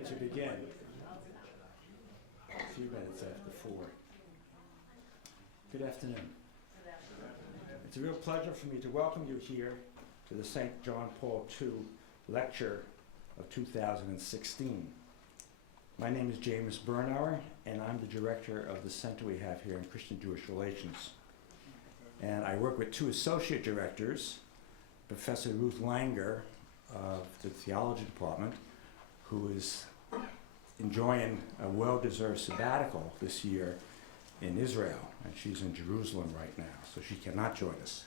ready to begin. A few minutes after 4. Good afternoon. It's a real pleasure for me to welcome you here to the St. John Paul II Lecture of 2016. My name is James Bernauer, and I'm the director of the center we have here in Christian-Jewish Relations. And I work with two associate directors, Professor Ruth Langer of the theology department, who is enjoying a well-deserved sabbatical this year in Israel, and she's in Jerusalem right now, so she cannot join us.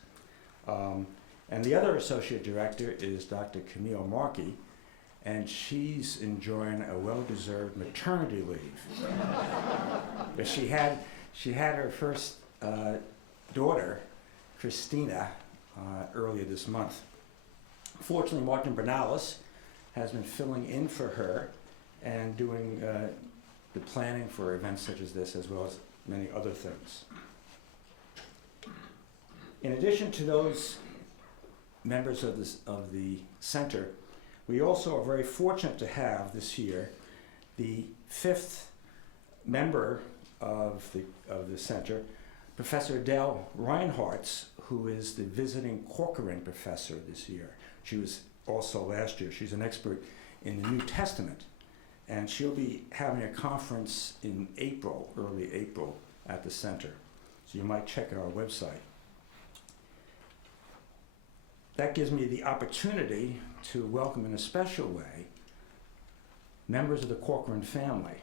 And the other associate director is Dr. Camille Markey, and she's enjoying a well-deserved maternity leave. But she had her first daughter, Christina, earlier this month. Fortunately, Martin Bernalis has been filling in for her and doing the planning for events such as this, as well as many other things. In addition to those members of the center, we also are very fortunate to have this year the fifth member of the center, Professor Adele Reinhartz, who is the visiting Corcoran professor this year. She was also last year. She's an expert in the New Testament, and she'll be having a conference in April, early April, at the center. So you might check out our website. That gives me the opportunity to welcome in a special way members of the Corcoran family.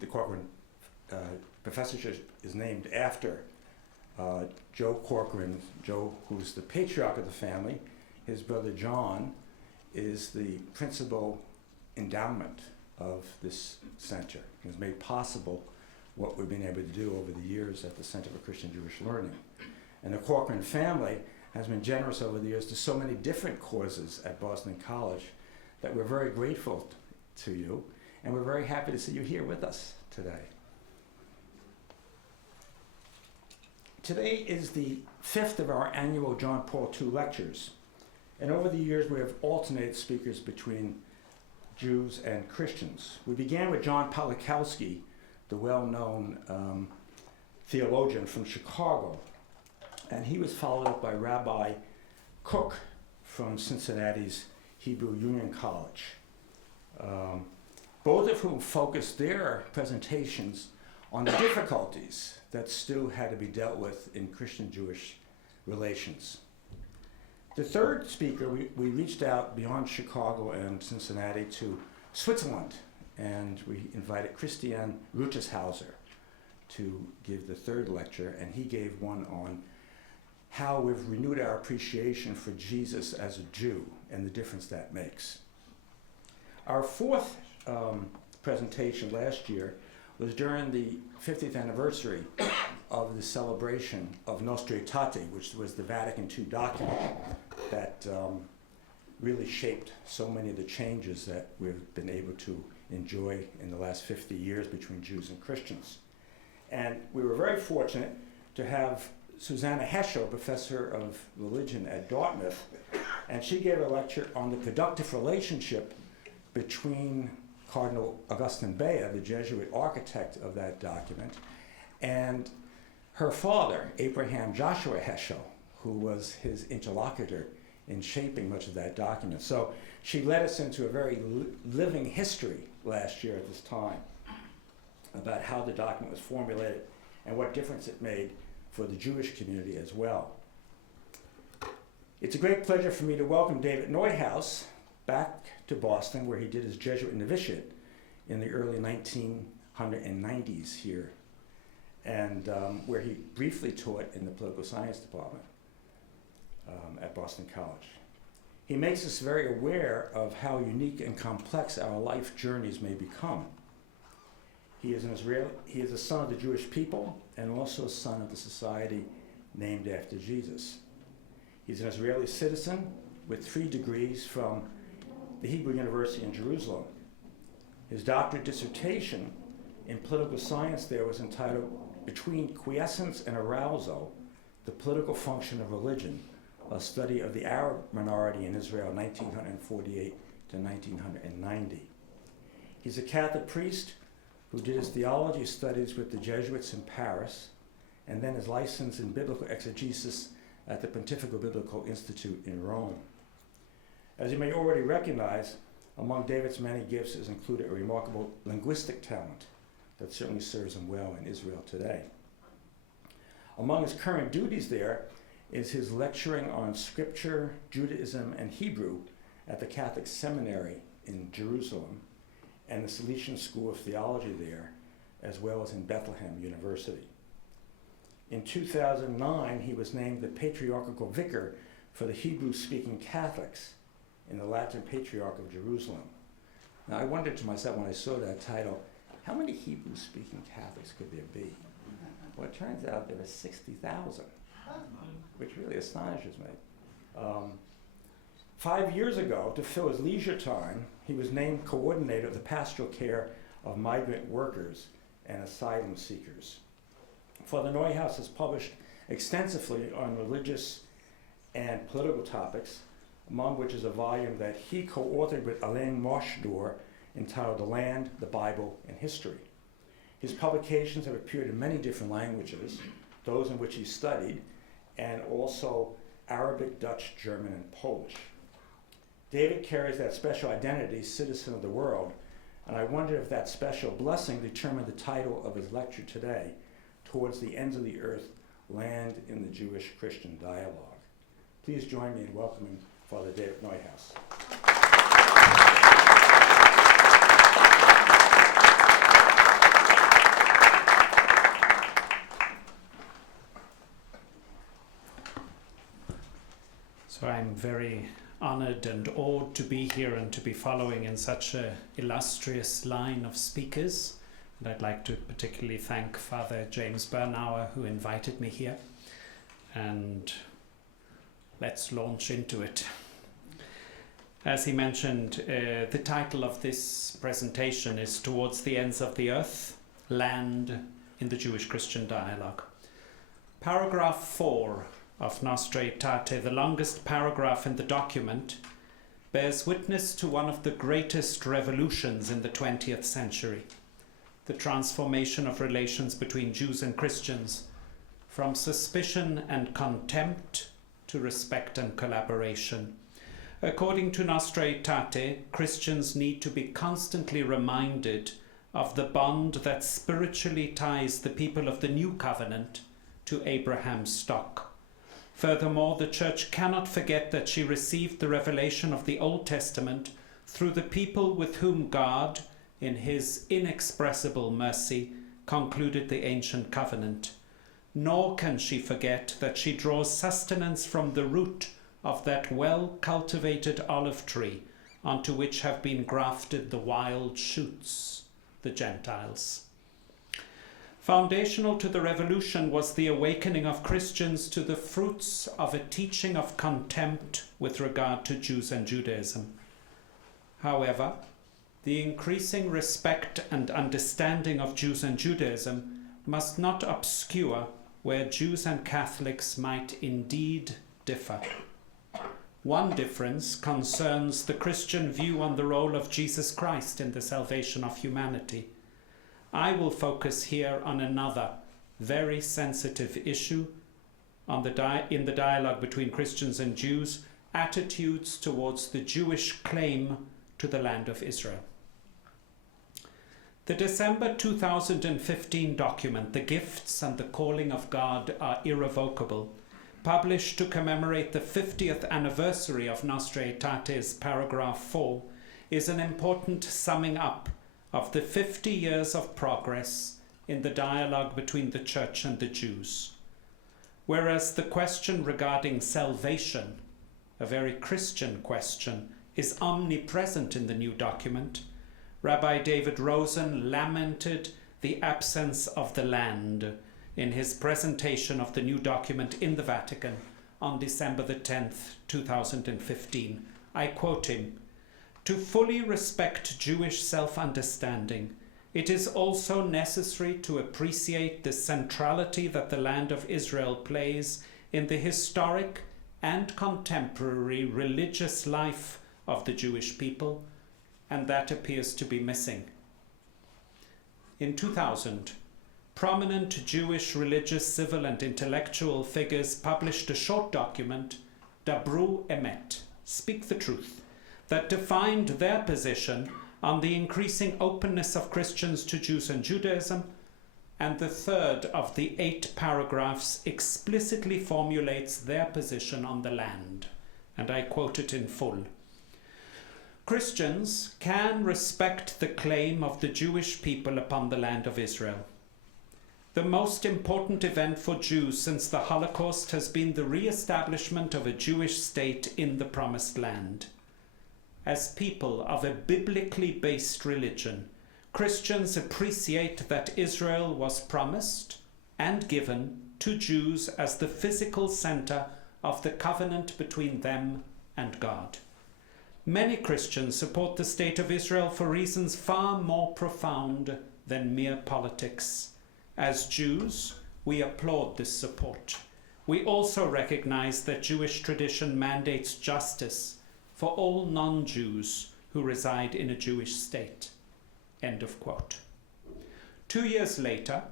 The Corcoran professorship is named after Joe Corcoran. Joe, who's the patriarch of the family. His brother John is the principal endowment of this center. He has made possible what we've been able to do over the years at the Center for Christian Jewish Learning. And the Corcoran family has been generous over the years to so many different causes at Boston College that we're very grateful to you, and we're very happy to see you here with us today. Today is the fifth of our annual John Paul II lectures, and over the years we have alternated speakers between Jews and Christians. We began with John Palikowski, the well-known theologian from Chicago, and he was followed up by Rabbi Cook from Cincinnati's Hebrew Union College, both of whom focused their presentations on the difficulties that still had to be dealt with in Christian-Jewish relations. The third speaker, we reached out beyond Chicago and Cincinnati to Switzerland, and we invited Christian Rutershauser to give the third lecture, and he gave one on how we've renewed our appreciation for Jesus as a Jew and the difference that makes. Our fourth presentation last year was during the 50th anniversary of the celebration of Nostra Aetate, which was the Vatican II document that really shaped so many of the changes that we've been able to enjoy in the last 50 years between Jews and Christians. And we were very fortunate to have Susanna Heschel, professor of religion at Dartmouth, and she gave a lecture on the productive relationship between Cardinal Augustin Bea, the Jesuit architect of that document, and her father, Abraham Joshua Heschel, who was his interlocutor in shaping much of that document. So she led us into a very living history last year at this time about how the document was formulated and what difference it made for the Jewish community as well. It's a great pleasure for me to welcome David Neuhaus back to Boston, where he did his Jesuit novitiate in the early 1990s here, and where he briefly taught in the political science department at Boston College. He makes us very aware of how unique and complex our life journeys may become. He is a son of the Jewish people and also a son of the society named after Jesus. He's an Israeli citizen with 3 degrees from the Hebrew University in Jerusalem. His doctorate dissertation in political science there was entitled Between Quiescence and Arousal, the Political Function of Religion, a study of the Arab minority in Israel, 1948 to 1990. He's a Catholic priest who did his theology studies with the Jesuits in Paris, and then is licensed in biblical exegesis at the Pontifical Biblical Institute in Rome. As you may already recognize, among David's many gifts is included a remarkable linguistic talent that certainly serves him well in Israel today. Among his current duties there is his lecturing on Scripture, Judaism, and Hebrew at the Catholic Seminary in Jerusalem and the Salesian School of Theology there, as well as in Bethlehem University. In 2009, he was named the Patriarchal Vicar for the Hebrew-speaking Catholics in the Latin Patriarch of Jerusalem. Now, I wondered to myself when I saw that title, how many Hebrew-speaking Catholics could there be? Well, it turns out there are 60,000, which really astonishes me. 5 years ago, to fill his leisure time, he was named coordinator of the pastoral care of migrant workers and asylum seekers. Father Neuhaus has published extensively on religious and political topics, among which is a volume that he co-authored with Alain Marchedor entitled The Land, the Bible, and History. His publications have appeared in many different languages, those in which he studied, and also Arabic, Dutch, German, and Polish. David carries that special identity, citizen of the world, and I wonder if that special blessing determined the title of his lecture today, Towards the Ends of the Earth, Land in the Jewish-Christian Dialogue. Please join me in welcoming Father David Neuhaus. So I'm very honored and awed to be here and to be following in such an illustrious line of speakers. And I'd like to particularly thank Father James Bernauer, who invited me here. And let's launch into it. As he mentioned, the title of this presentation is Towards the Ends of the Earth, Land in the Jewish-Christian Dialogue. Paragraph 4 of Nostra Aetate, the longest paragraph in the document, bears witness to one of the greatest revolutions in the 20th century, the transformation of relations between Jews and Christians from suspicion and contempt to respect and collaboration. According to Nostra Aetate, Christians need to be constantly reminded of the bond that spiritually ties the people of the New Covenant to Abraham's stock. Furthermore, the Church cannot forget that she received the revelation of the Old Testament through the people with whom God, in his inexpressible mercy, concluded the ancient covenant. Nor can she forget that she draws sustenance from the root of that well-cultivated olive tree onto which have been grafted the wild shoots, the Gentiles. Foundational to the revolution was the awakening of Christians to the fruits of a teaching of contempt with regard to Jews and Judaism. However, the increasing respect and understanding of Jews and Judaism must not obscure where Jews and Catholics might indeed differ. One difference concerns the Christian view on the role of Jesus Christ in the salvation of humanity. I will focus here on another very sensitive issue in the dialogue between Christians and Jews, attitudes towards the Jewish claim to the land of Israel. The December 2015 document, The Gifts and the Calling of God Are Irrevocable, published to commemorate the 50th anniversary of Nostra Aetate's paragraph 4, is an important summing up of the 50 years of progress in the dialogue between the Church and the Jews. Whereas the question regarding salvation, a very Christian question, is omnipresent in the new document, Rabbi David Rosen lamented the absence of the land in his presentation of the new document in the Vatican on December the 10th, 2015. I quote him, "To fully respect Jewish self-understanding, it is also necessary to appreciate the centrality that the land of Israel plays in the historic and contemporary religious life of the Jewish people, and that appears to be missing. In 2000, prominent Jewish religious, civil and intellectual figures published a short document, Dabru Emet, Speak the Truth, that defined their position on the increasing openness of Christians to Jews and Judaism, and the third of the 8 paragraphs explicitly formulates their position on the land, and I quote it in full. Christians can respect the claim of the Jewish people upon the land of Israel. The most important event for Jews since the Holocaust has been the re-establishment of a Jewish state in the Promised Land. As people of a biblically based religion, Christians appreciate that Israel was promised and given to Jews as the physical center of the covenant between them and God. Many Christians support the state of Israel for reasons far more profound than mere politics. As Jews, we applaud this support. We also recognize that Jewish tradition mandates justice for all non-Jews who reside in a Jewish state. End of quote. 2 years later,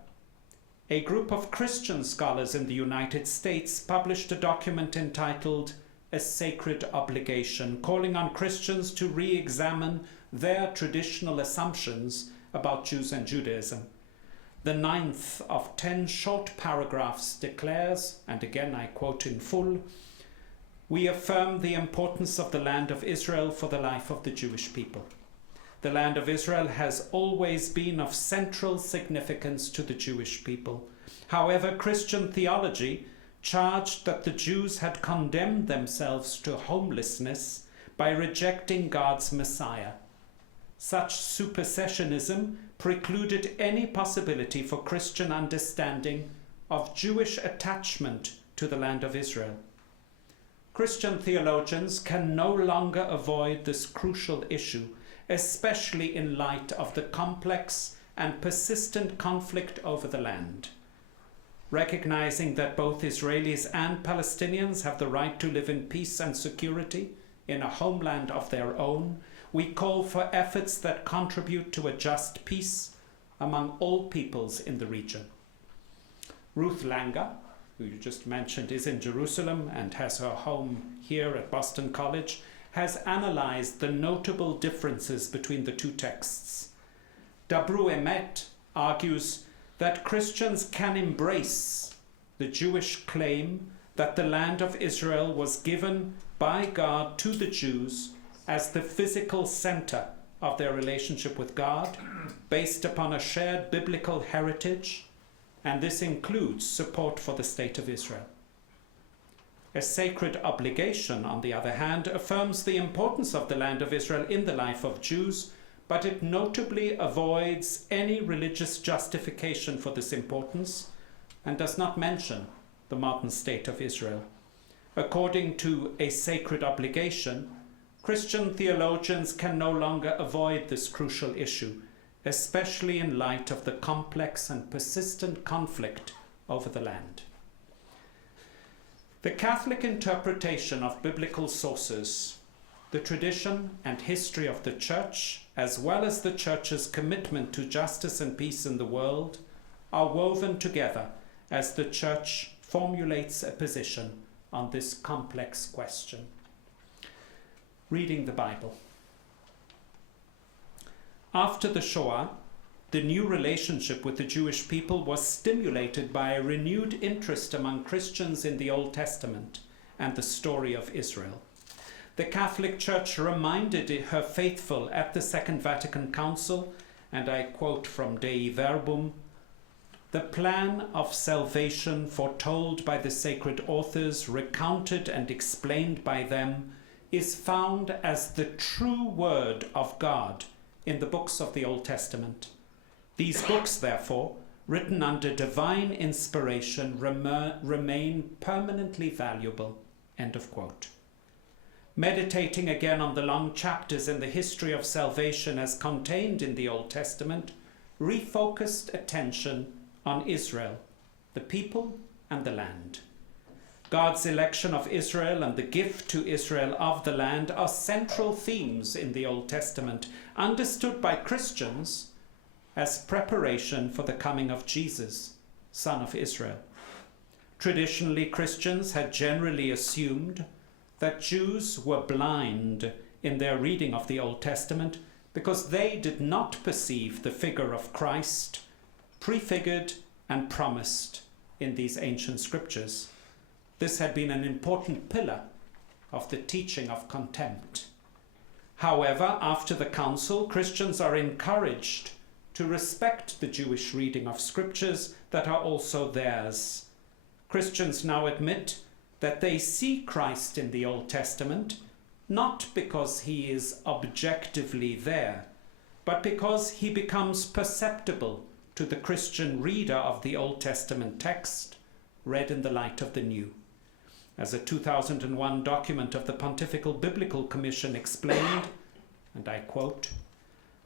a group of Christian scholars in the United States published a document entitled A Sacred Obligation, calling on Christians to re-examine their traditional assumptions about Jews and Judaism. The 9th of 10 short paragraphs declares, and again I quote in full, "We affirm the importance of the land of Israel for the life of the Jewish people. The land of Israel has always been of central significance to the Jewish people. However, Christian theology charged that the Jews had condemned themselves to homelessness by rejecting God's Messiah. Such supersessionism precluded any possibility for Christian understanding of Jewish attachment to the land of Israel. Christian theologians can no longer avoid this crucial issue, especially in light of the complex and persistent conflict over the land. Recognizing that both Israelis and Palestinians have the right to live in peace and security in a homeland of their own, we call for efforts that contribute to a just peace among all peoples in the region." Ruth Langer, who you just mentioned, is in Jerusalem and has her home here at Boston College, has analyzed the notable differences between the two texts. Dabru Emet argues that Christians can embrace the Jewish claim that the land of Israel was given by God to the Jews as the physical center of their relationship with God, based upon a shared biblical heritage, and this includes support for the state of Israel. A Sacred Obligation, on the other hand, affirms the importance of the land of Israel in the life of Jews, but it notably avoids any religious justification for this importance and does not mention the modern state of Israel. According to A Sacred Obligation, Christian theologians can no longer avoid this crucial issue, especially in light of the complex and persistent conflict over the land. The Catholic interpretation of biblical sources, the tradition and history of the Church, as well as the Church's commitment to justice and peace in the world, are woven together as the Church formulates a position on this complex question. Reading the Bible. After the Shoah, the new relationship with the Jewish people was stimulated by a renewed interest among Christians in the Old Testament and the story of Israel. The Catholic Church reminded her faithful at the Second Vatican Council, and I quote from Dei Verbum, "The plan of salvation foretold by the sacred authors, recounted and explained by them, is found as the true word of God in the books of the Old Testament. These books, therefore, written under divine inspiration, remain permanently valuable." End of quote. Meditating again on the long chapters in the history of salvation as contained in the Old Testament, refocused attention on Israel, the people and the land. God's election of Israel and the gift to Israel of the land are central themes in the Old Testament, understood by Christians as preparation for the coming of Jesus, Son of Israel. Traditionally, Christians had generally assumed that Jews were blind in their reading of the Old Testament because they did not perceive the figure of Christ prefigured and promised in these ancient scriptures. This had been an important pillar of the teaching of contempt. However, after the council, Christians are encouraged to respect the Jewish reading of scriptures that are also theirs. Christians now admit that they see Christ in the Old Testament not because he is objectively there, but because he becomes perceptible to the Christian reader of the Old Testament text, read in the light of the New. As a 2001 document of the Pontifical Biblical Commission explained, and I quote,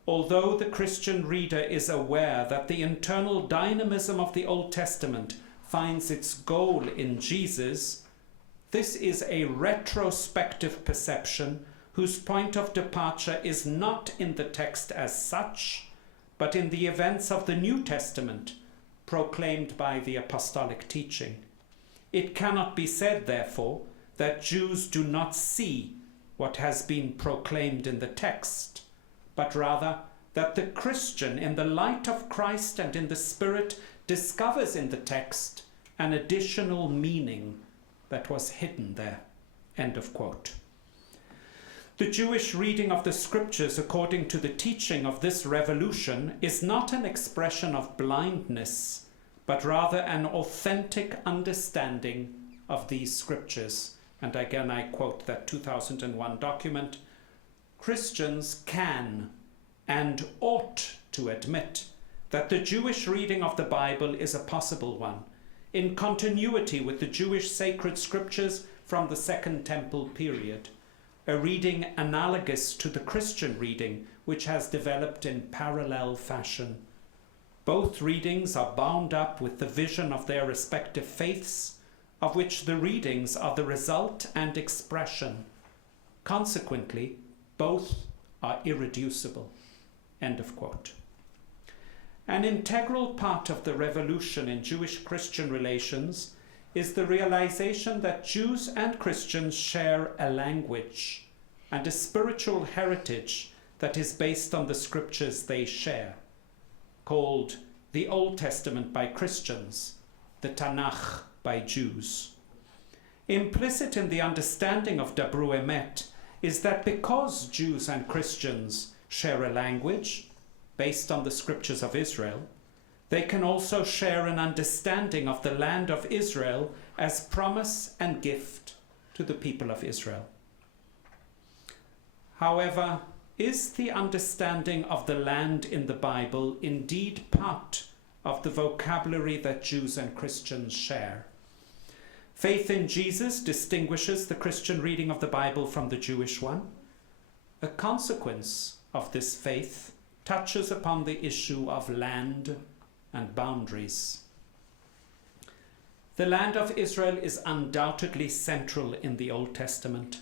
"Although the Christian reader is aware that the internal dynamism of the Old Testament finds its goal in Jesus, this is a retrospective perception whose point of departure is not in the text as such, but in the events of the New Testament proclaimed by the apostolic teaching. It cannot be said, therefore, that Jews do not see what has been proclaimed in the text, but rather that the Christian, in the light of Christ and in the Spirit, discovers in the text an additional meaning that was hidden there." End of quote. The Jewish reading of the scriptures according to the teaching of this revolution is not an expression of blindness, but rather an authentic understanding of these scriptures. And again, I quote that 2001 document. Christians can and ought to admit that the Jewish reading of the Bible is a possible one, in continuity with the Jewish sacred scriptures from the Second Temple period, a reading analogous to the Christian reading which has developed in parallel fashion. Both readings are bound up with the vision of their respective faiths, of which the readings are the result and expression. Consequently, both are irreducible." End of quote. An integral part of the revolution in Jewish-Christian relations is the realization that Jews and Christians share a language and a spiritual heritage that is based on the scriptures they share, called the Old Testament by Christians, the Tanakh by Jews. Implicit in the understanding of Dabru Emet is that because Jews and Christians share a language based on the scriptures of Israel, they can also share an understanding of the land of Israel as promise and gift to the people of Israel. However, is the understanding of the land in the Bible indeed part of the vocabulary that Jews and Christians share? Faith in Jesus distinguishes the Christian reading of the Bible from the Jewish one. A consequence of this faith touches upon the issue of land and boundaries. The land of Israel is undoubtedly central in the Old Testament.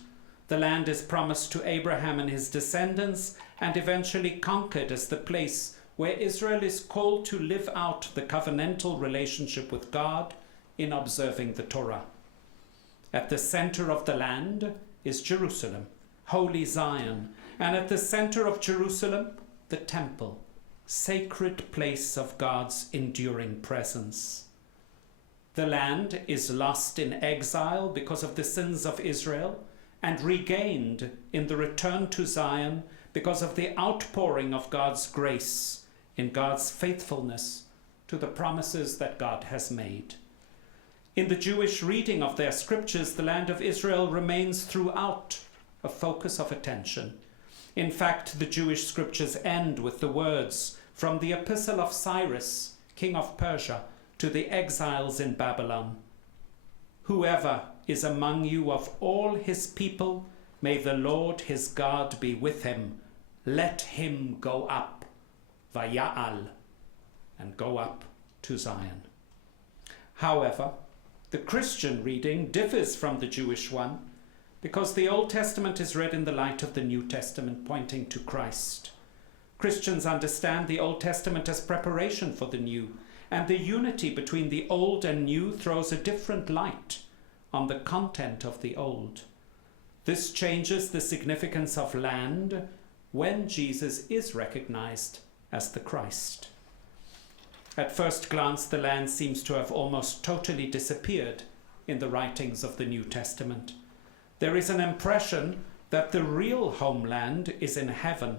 The land is promised to Abraham and his descendants and eventually conquered as the place where Israel is called to live out the covenantal relationship with God in observing the Torah. At the center of the land is Jerusalem, holy Zion, and at the center of Jerusalem, the temple, sacred place of God's enduring presence. The land is lost in exile because of the sins of Israel and regained in the return to Zion because of the outpouring of God's grace in God's faithfulness to the promises that God has made. In the Jewish reading of their scriptures, the land of Israel remains throughout a focus of attention. In fact, the Jewish scriptures end with the words from the Epistle of Cyrus, king of Persia, to the exiles in Babylon. "Whoever is among you of all his people, may the Lord his God be with him. Let him go up, Vaya'al, and go up to Zion." However, The Christian reading differs from the Jewish one because the Old Testament is read in the light of the New Testament, pointing to Christ. Christians understand the Old Testament as preparation for the New, and the unity between the Old and New throws a different light on the content of the Old. This changes the significance of land when Jesus is recognized as the Christ. At first glance, the land seems to have almost totally disappeared in the writings of the New Testament. There is an impression that the real homeland is in heaven.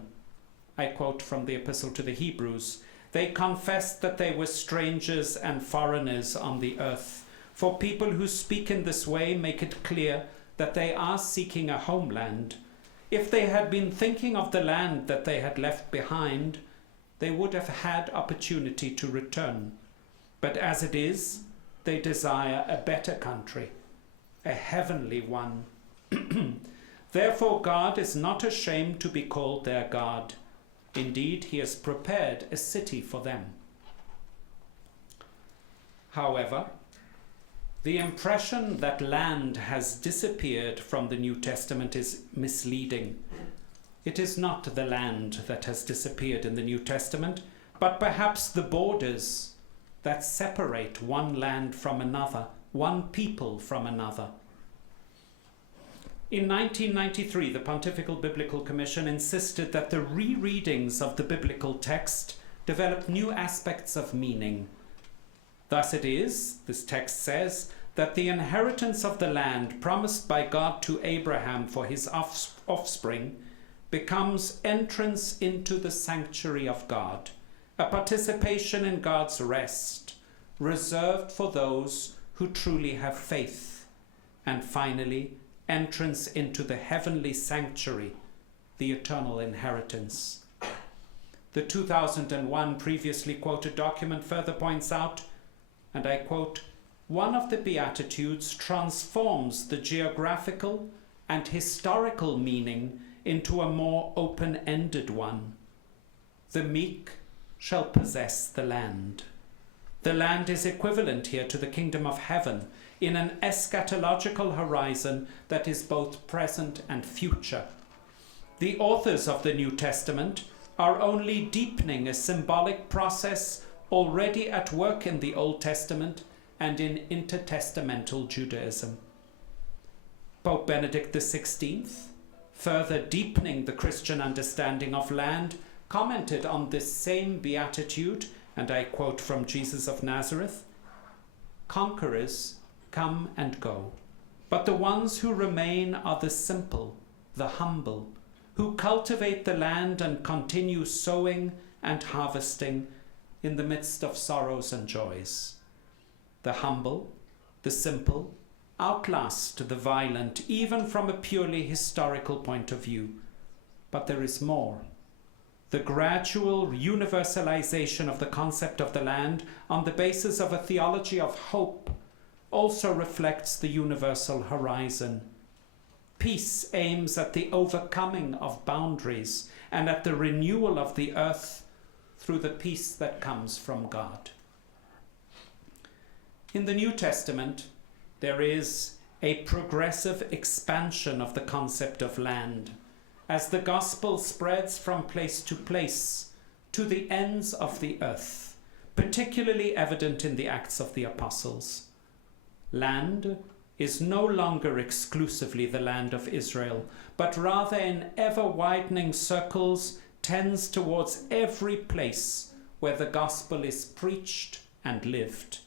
I quote from the Epistle to the Hebrews, "They confessed that they were strangers and foreigners on the earth. For people who speak in this way make it clear that they are seeking a homeland. If they had been thinking of the land that they had left behind, they would have had opportunity to return. But as it is, they desire a better country, a heavenly one. Therefore God is not ashamed to be called their God. Indeed, he has prepared a city for them." However, the impression that land has disappeared from the New Testament is misleading. It is not the land that has disappeared in the New Testament, but perhaps the borders that separate one land from another, one people from another. In 1993, the Pontifical Biblical Commission insisted that the rereadings of the biblical text develop new aspects of meaning. Thus it is, this text says, that the inheritance of the land promised by God to Abraham for his offspring becomes entrance into the sanctuary of God, a participation in God's rest, reserved for those who truly have faith, and finally, entrance into the heavenly sanctuary, the eternal inheritance. The 2001 previously quoted document further points out, and I quote, "One of the Beatitudes transforms the geographical and historical meaning into a more open-ended one. The meek shall possess the land." The land is equivalent here to the kingdom of heaven in an eschatological horizon that is both present and future. The authors of the New Testament are only deepening a symbolic process already at work in the Old Testament and in intertestamental Judaism. Pope Benedict XVI, further deepening the Christian understanding of land, commented on this same beatitude, and I quote from Jesus of Nazareth, "Conquerors come and go, but the ones who remain are the simple, the humble, who cultivate the land and continue sowing and harvesting in the midst of sorrows and joys. The humble, the simple, outlast the violent, even from a purely historical point of view. But there is more. The gradual universalization of the concept of the land on the basis of a theology of hope also reflects the universal horizon. Peace aims at the overcoming of boundaries and at the renewal of the earth through the peace that comes from God." In the New Testament, there is a progressive expansion of the concept of land as the gospel spreads from place to the ends of the earth, particularly evident in the Acts of the Apostles. Land is no longer exclusively the land of Israel, but rather in ever-widening circles tends towards every place where the gospel is preached and lived.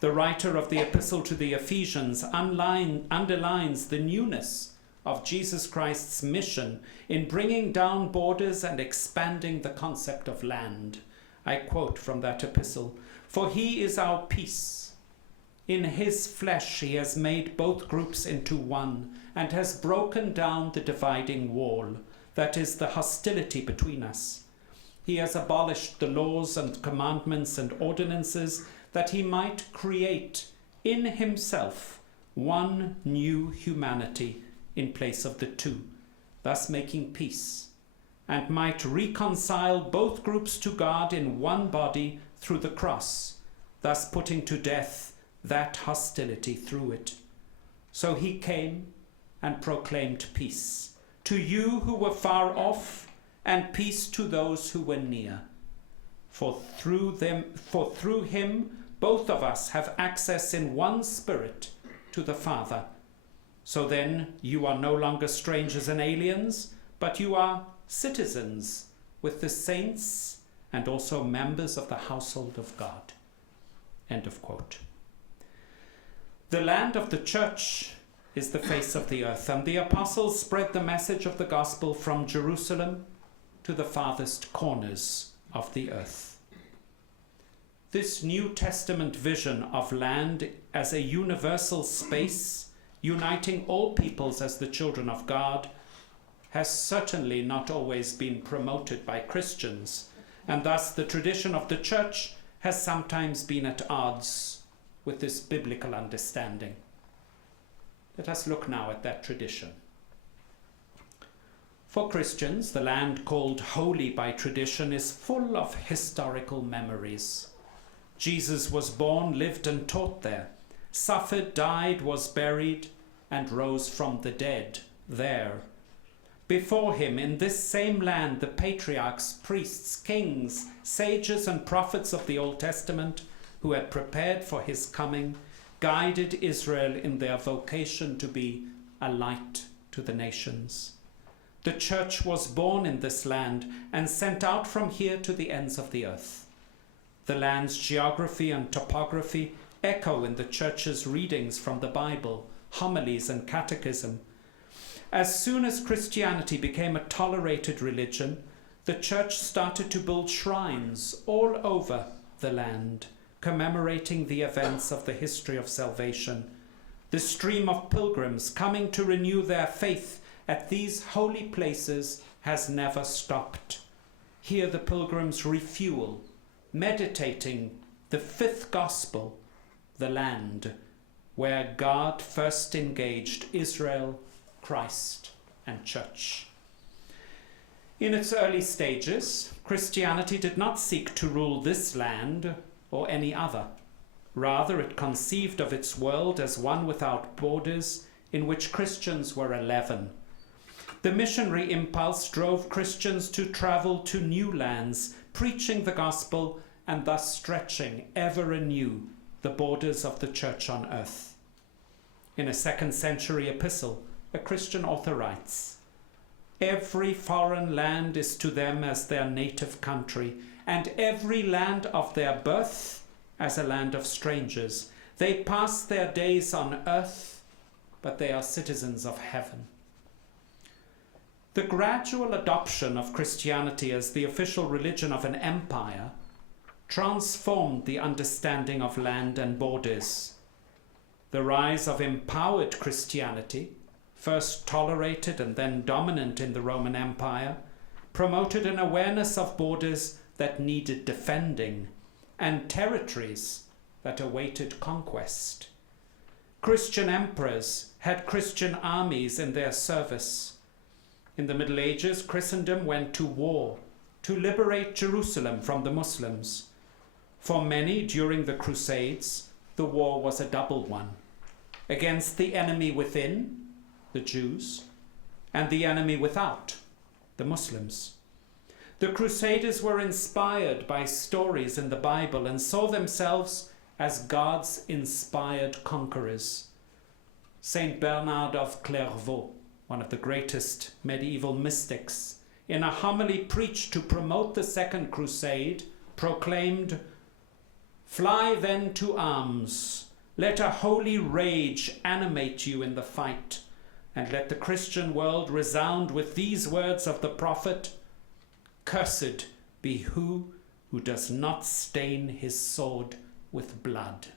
The writer of the Epistle to the Ephesians underlines the newness of Jesus Christ's mission in bringing down borders and expanding the concept of land. I quote from that epistle, "For he is our peace. In his flesh he has made both groups into one and has broken down the dividing wall, that is the hostility between us. He has abolished the laws and commandments and ordinances that he might create in himself one new humanity in place of the two, thus making peace, and might reconcile both groups to God in one body through the cross, thus putting to death that hostility through it. So he came and proclaimed peace to you who were far off, and peace to those who were near. For through him both of us have access in one Spirit to the Father. So then you are no longer strangers and aliens, but you are citizens with the saints and also members of the household of God." End of quote. The land of the church is the face of the earth, and the apostles spread the message of the gospel from Jerusalem to the farthest corners of the earth. This New Testament vision of land as a universal space, uniting all peoples as the children of God, has certainly not always been promoted by Christians, and thus the tradition of the church has sometimes been at odds with this biblical understanding. Let us look now at that tradition. For Christians, the land called holy by tradition is full of historical memories. Jesus was born, lived and taught there, suffered, died, was buried, and rose from the dead there. Before him, in this same land, the patriarchs, priests, kings, sages, and prophets of the Old Testament, who had prepared for his coming, guided Israel in their vocation to be a light to the nations. The church was born in this land and sent out from here to the ends of the earth. The land's geography and topography echo in the church's readings from the Bible, homilies, and catechism. As soon as Christianity became a tolerated religion, the church started to build shrines all over the land, commemorating the events of the history of salvation. The stream of pilgrims coming to renew their faith at these holy places has never stopped. Here the pilgrims refuel, meditating the fifth gospel, the land, where God first engaged Israel, Christ, and church. In its early stages, Christianity did not seek to rule this land or any other. Rather, it conceived of its world as one without borders, in which Christians were a leaven. The missionary impulse drove Christians to travel to new lands, preaching the gospel and thus stretching ever anew the borders of the church on earth. In a 2nd century epistle, a Christian author writes, "Every foreign land is to them as their native country, and every land of their birth as a land of strangers. They pass their days on earth, but they are citizens of heaven." The gradual adoption of Christianity as the official religion of an empire transformed the understanding of land and borders. The rise of empowered Christianity, first tolerated and then dominant in the Roman Empire, promoted an awareness of borders that needed defending and territories that awaited conquest. Christian emperors had Christian armies in their service. In the Middle Ages, Christendom went to war to liberate Jerusalem from the Muslims. For many, during the Crusades, the war was a double one, against the enemy within, the Jews, and the enemy without, the Muslims. The Crusaders were inspired by stories in the Bible and saw themselves as God's inspired conquerors. Saint Bernard of Clairvaux, one of the greatest medieval mystics, in a homily preached to promote the Second Crusade, proclaimed, "Fly then to arms, let a holy rage animate you in the fight, and let the Christian world resound with these words of the prophet, 'Cursed be who does not stain his sword with blood.'"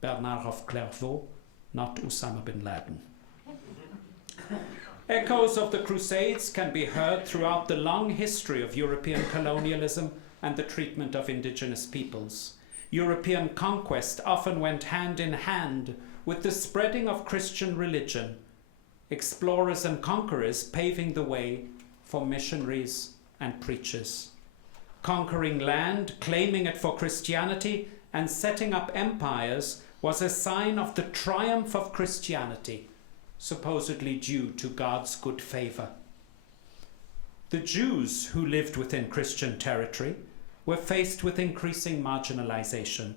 Bernard of Clairvaux, not Osama bin Laden. Echoes of the Crusades can be heard throughout the long history of European colonialism and the treatment of indigenous peoples. European conquest often went hand in hand with the spreading of Christian religion, explorers and conquerors paving the way for missionaries and preachers. Conquering land, claiming it for Christianity, and setting up empires was a sign of the triumph of Christianity, supposedly due to God's good favor. The Jews who lived within Christian territory were faced with increasing marginalization,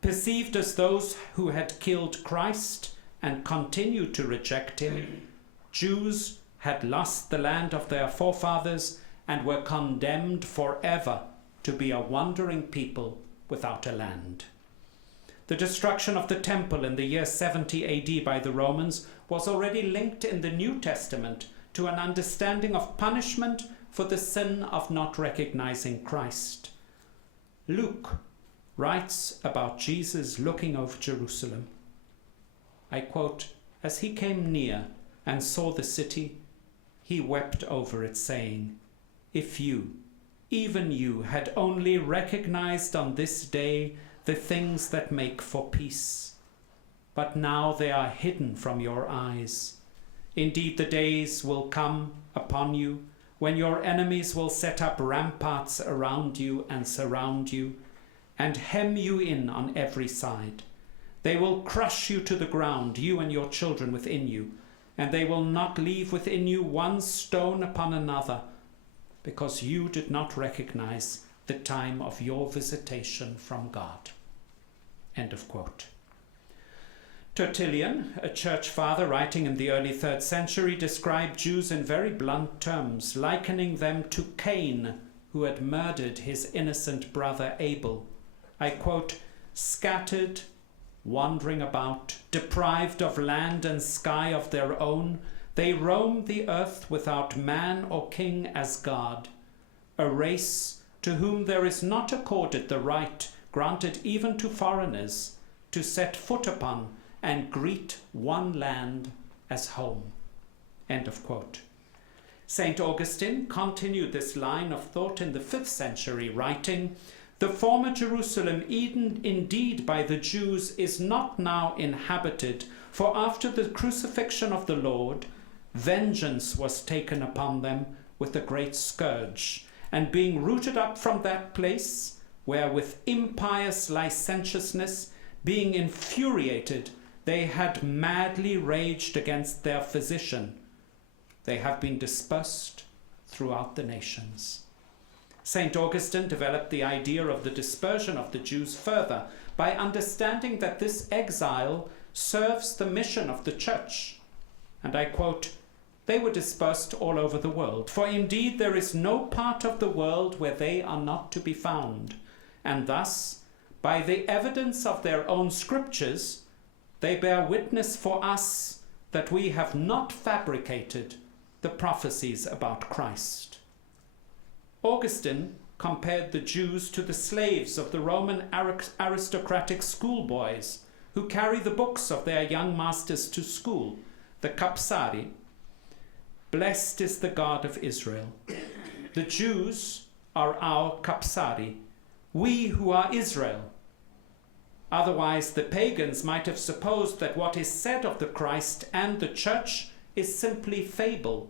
perceived as those who had killed Christ and continued to reject him. Jews had lost the land of their forefathers and were condemned forever to be a wandering people without a land. The destruction of the temple in the year 70 AD by the Romans was already linked in the New Testament to an understanding of punishment for the sin of not recognizing Christ. Luke writes about Jesus looking over Jerusalem. I quote, "As he came near and saw the city, he wept over it, saying, 'If you, even you, had only recognized on this day the things that make for peace. But now they are hidden from your eyes. Indeed, the days will come upon you when your enemies will set up ramparts around you and surround you and hem you in on every side. They will crush you to the ground, you and your children within you, and they will not leave within you one stone upon another, because you did not recognize the time of your visitation from God." End of quote. Tertullian, a church father writing in the early 3rd century, described Jews in very blunt terms, likening them to Cain, who had murdered his innocent brother Abel. I quote, "Scattered, wandering about, deprived of land and sky of their own, they roam the earth without man or king as God, a race to whom there is not accorded the right granted even to foreigners to set foot upon and greet one land as home." End of quote. St. Augustine continued this line of thought in the 5th century, writing, "The former Jerusalem, Eden indeed by the Jews, is not now inhabited, for after the crucifixion of the Lord, vengeance was taken upon them with a great scourge, and being rooted up from that place, where with impious licentiousness, being infuriated, they had madly raged against their physician, they have been dispersed throughout the nations." St. Augustine developed the idea of the dispersion of the Jews further by understanding that this exile serves the mission of the church. And I quote, "They were dispersed all over the world, for indeed there is no part of the world where they are not to be found. And thus, by the evidence of their own scriptures, they bear witness for us that we have not fabricated the prophecies about Christ." Augustine compared the Jews to the slaves of the Roman aristocratic schoolboys who carry the books of their young masters to school, the Kapsari. Blessed is the God of Israel. The Jews are our Kapsari, we who are Israel. Otherwise, the pagans might have supposed that what is said of the Christ and the church is simply fable,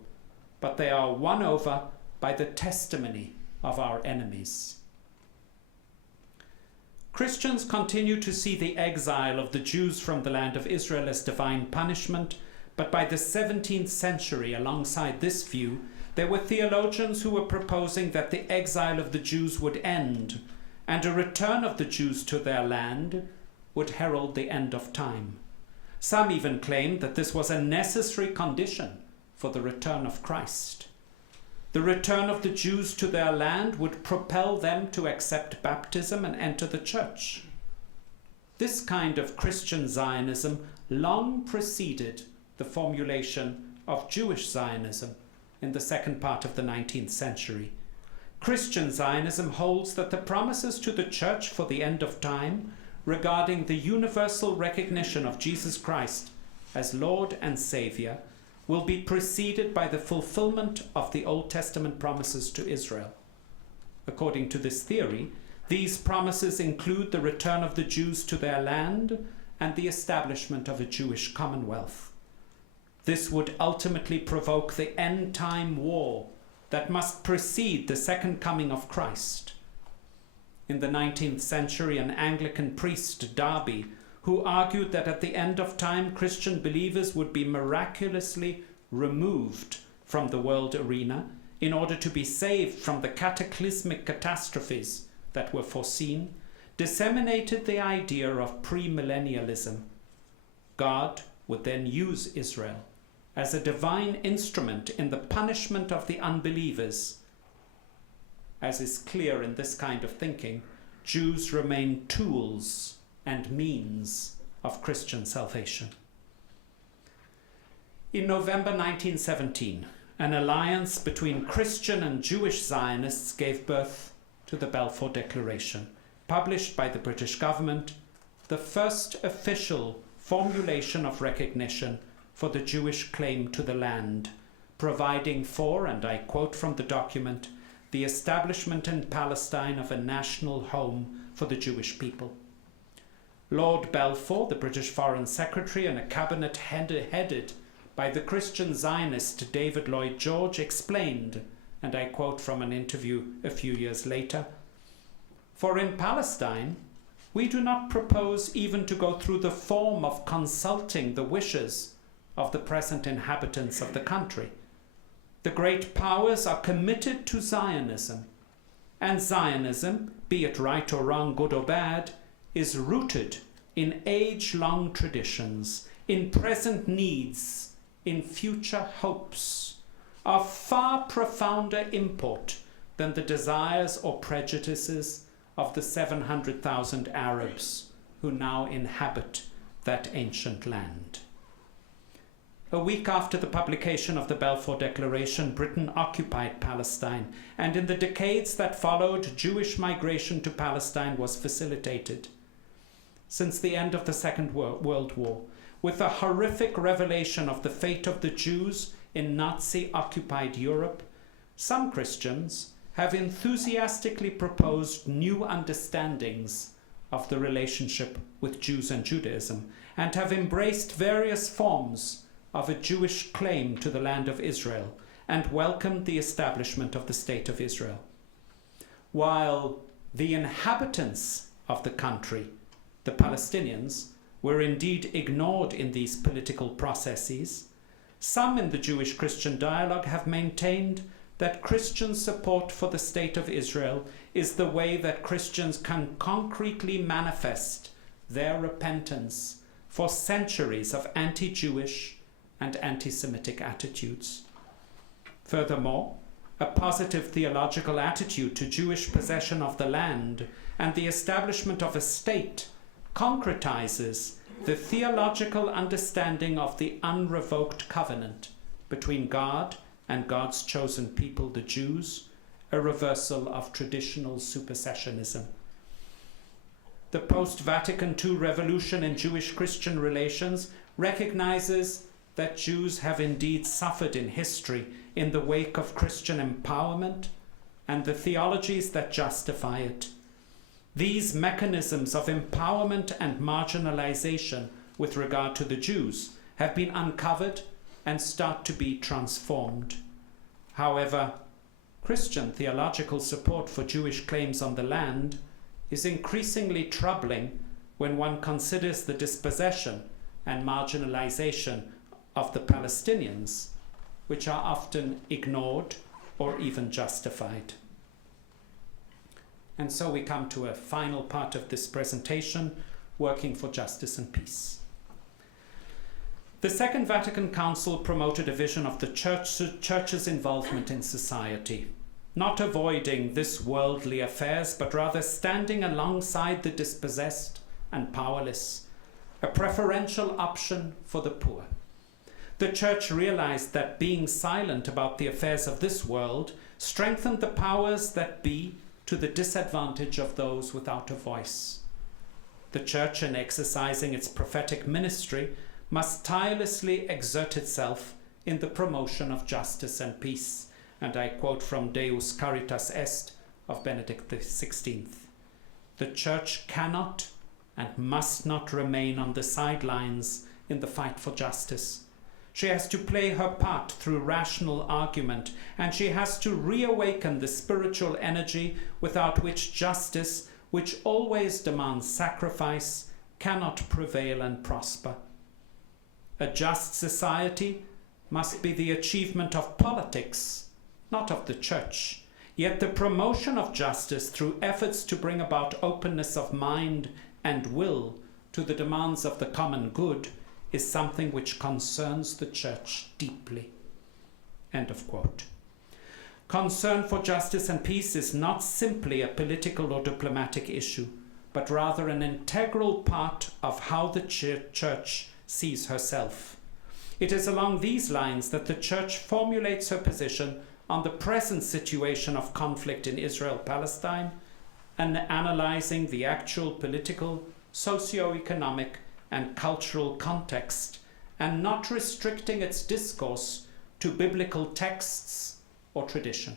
but they are won over by the testimony of our enemies. Christians continue to see the exile of the Jews from the land of Israel as divine punishment, but by the 17th century, alongside this view, there were theologians who were proposing that the exile of the Jews would end, and a return of the Jews to their land would herald the end of time. Some even claimed that this was a necessary condition for the return of Christ. The return of the Jews to their land would propel them to accept baptism and enter the church. This kind of Christian Zionism long preceded the formulation of Jewish Zionism in the second part of the 19th century. Christian Zionism holds that the promises to the church for the end of time regarding the universal recognition of Jesus Christ as Lord and Savior will be preceded by the fulfillment of the Old Testament promises to Israel. According to this theory, these promises include the return of the Jews to their land and the establishment of a Jewish commonwealth. This would ultimately provoke the end-time war that must precede the second coming of Christ. In the 19th century, an Anglican priest, Darby, who argued that at the end of time, Christian believers would be miraculously removed from the world arena in order to be saved from the cataclysmic catastrophes that were foreseen, disseminated the idea of premillennialism. God would then use Israel as a divine instrument in the punishment of the unbelievers. As is clear in this kind of thinking, Jews remain tools and means of Christian salvation. In November 1917, an alliance between Christian and Jewish Zionists gave birth to the Balfour Declaration, published by the British government, the first official formulation of recognition for the Jewish claim to the land, providing for, and I quote from the document, the establishment in Palestine of a national home for the Jewish people. Lord Balfour, the British Foreign Secretary, and a cabinet headed by the Christian Zionist David Lloyd George, explained, and I quote from an interview a few years later, "For in Palestine, we do not propose even to go through the form of consulting the wishes of the present inhabitants of the country. The great powers are committed to Zionism, and Zionism, be it right or wrong, good or bad, is rooted in age-long traditions, in present needs, in future hopes, of far profounder import than the desires or prejudices of the 700,000 Arabs who now inhabit that ancient land." A week after the publication of the Balfour Declaration, Britain occupied Palestine, and in the decades that followed, Jewish migration to Palestine was facilitated. Since the end of the Second World War, with the horrific revelation of the fate of the Jews in Nazi-occupied Europe, some Christians have enthusiastically proposed new understandings of the relationship with Jews and Judaism, and have embraced various forms of a Jewish claim to the land of Israel, and welcomed the establishment of the State of Israel. While the inhabitants of the country, the Palestinians, were indeed ignored in these political processes, some in the Jewish-Christian dialogue have maintained that Christian support for the State of Israel is the way that Christians can concretely manifest their repentance for centuries of anti-Jewish and anti-Semitic attitudes. Furthermore, a positive theological attitude to Jewish possession of the land and the establishment of a state concretizes the theological understanding of the unrevoked covenant between God and God's chosen people, the Jews, a reversal of traditional supersessionism. The post-Vatican II revolution in Jewish-Christian relations recognizes that Jews have indeed suffered in history in the wake of Christian empowerment and the theologies that justify it. These mechanisms of empowerment and marginalization with regard to the Jews have been uncovered and start to be transformed. However, Christian theological support for Jewish claims on the land is increasingly troubling when one considers the dispossession and marginalization of the Palestinians, which are often ignored or even justified. And so we come to a final part of this presentation, working for justice and peace. The Second Vatican Council promoted a vision of the Church's involvement in society, not avoiding this worldly affairs, but rather standing alongside the dispossessed and powerless, a preferential option for the poor. The Church realized that being silent about the affairs of this world strengthened the powers that be to the disadvantage of those without a voice. The Church, in exercising its prophetic ministry, must tirelessly exert itself in the promotion of justice and peace. And I quote from Deus Caritas Est of Benedict XVI. The Church cannot and must not remain on the sidelines in the fight for justice. She has to play her part through rational argument, and she has to reawaken the spiritual energy without which justice, which always demands sacrifice, cannot prevail and prosper. A just society must be the achievement of politics, not of the church. Yet the promotion of justice through efforts to bring about openness of mind and will to the demands of the common good is something which concerns the church deeply. End of quote. Concern for justice and peace is not simply a political or diplomatic issue, but rather an integral part of how the church sees herself. It is along these lines that the church formulates her position on the present situation of conflict in Israel-Palestine and analyzing the actual political, socio-economic, and cultural context, and not restricting its discourse to biblical texts or tradition.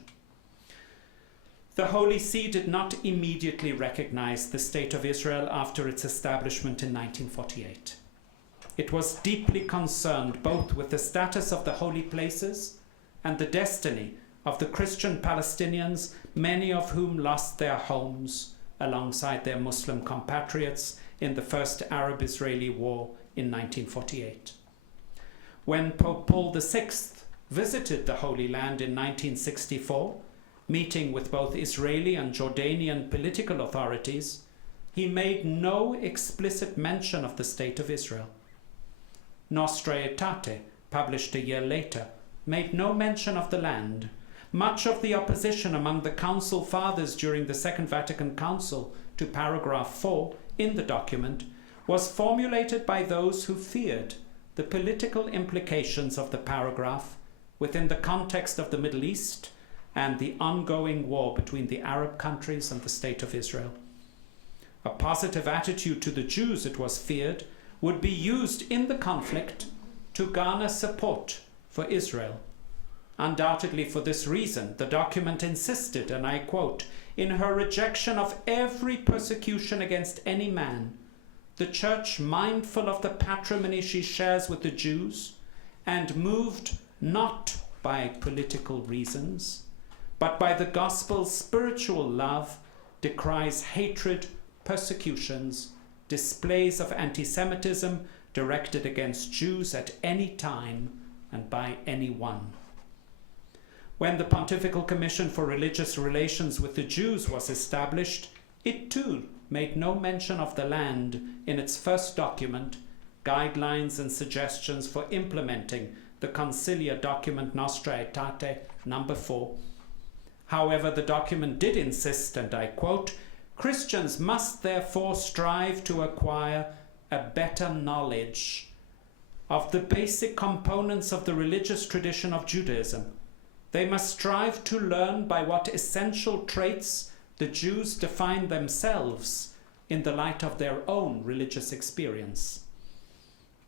The Holy See did not immediately recognize the State of Israel after its establishment in 1948. It was deeply concerned both with the status of the holy places and the destiny of the Christian Palestinians, many of whom lost their homes alongside their Muslim compatriots in the First Arab-Israeli War in 1948. When Pope Paul VI visited the Holy Land in 1964, meeting with both Israeli and Jordanian political authorities, he made no explicit mention of the State of Israel. Nostra Aetate, published a year later, made no mention of the land. Much of the opposition among the Council Fathers during the Second Vatican Council to paragraph 4 in the document was formulated by those who feared the political implications of the paragraph within the context of the Middle East and the ongoing war between the Arab countries and the State of Israel. A positive attitude to the Jews, it was feared, would be used in the conflict to garner support for Israel. Undoubtedly for this reason, the document insisted, and I quote, "In her rejection of every persecution against any man, the Church, mindful of the patrimony she shares with the Jews, and moved not by political reasons, but by the gospel's spiritual love, decries hatred, persecutions, displays of anti-Semitism directed against Jews at any time and by anyone." When the Pontifical Commission for Religious Relations with the Jews was established, it too made no mention of the land in its first document, Guidelines and Suggestions for Implementing the Concilia document Nostra Aetate number 4. However, the document did insist, and I quote, "Christians must therefore strive to acquire a better knowledge of the basic components of the religious tradition of Judaism. They must strive to learn by what essential traits the Jews define themselves in the light of their own religious experience."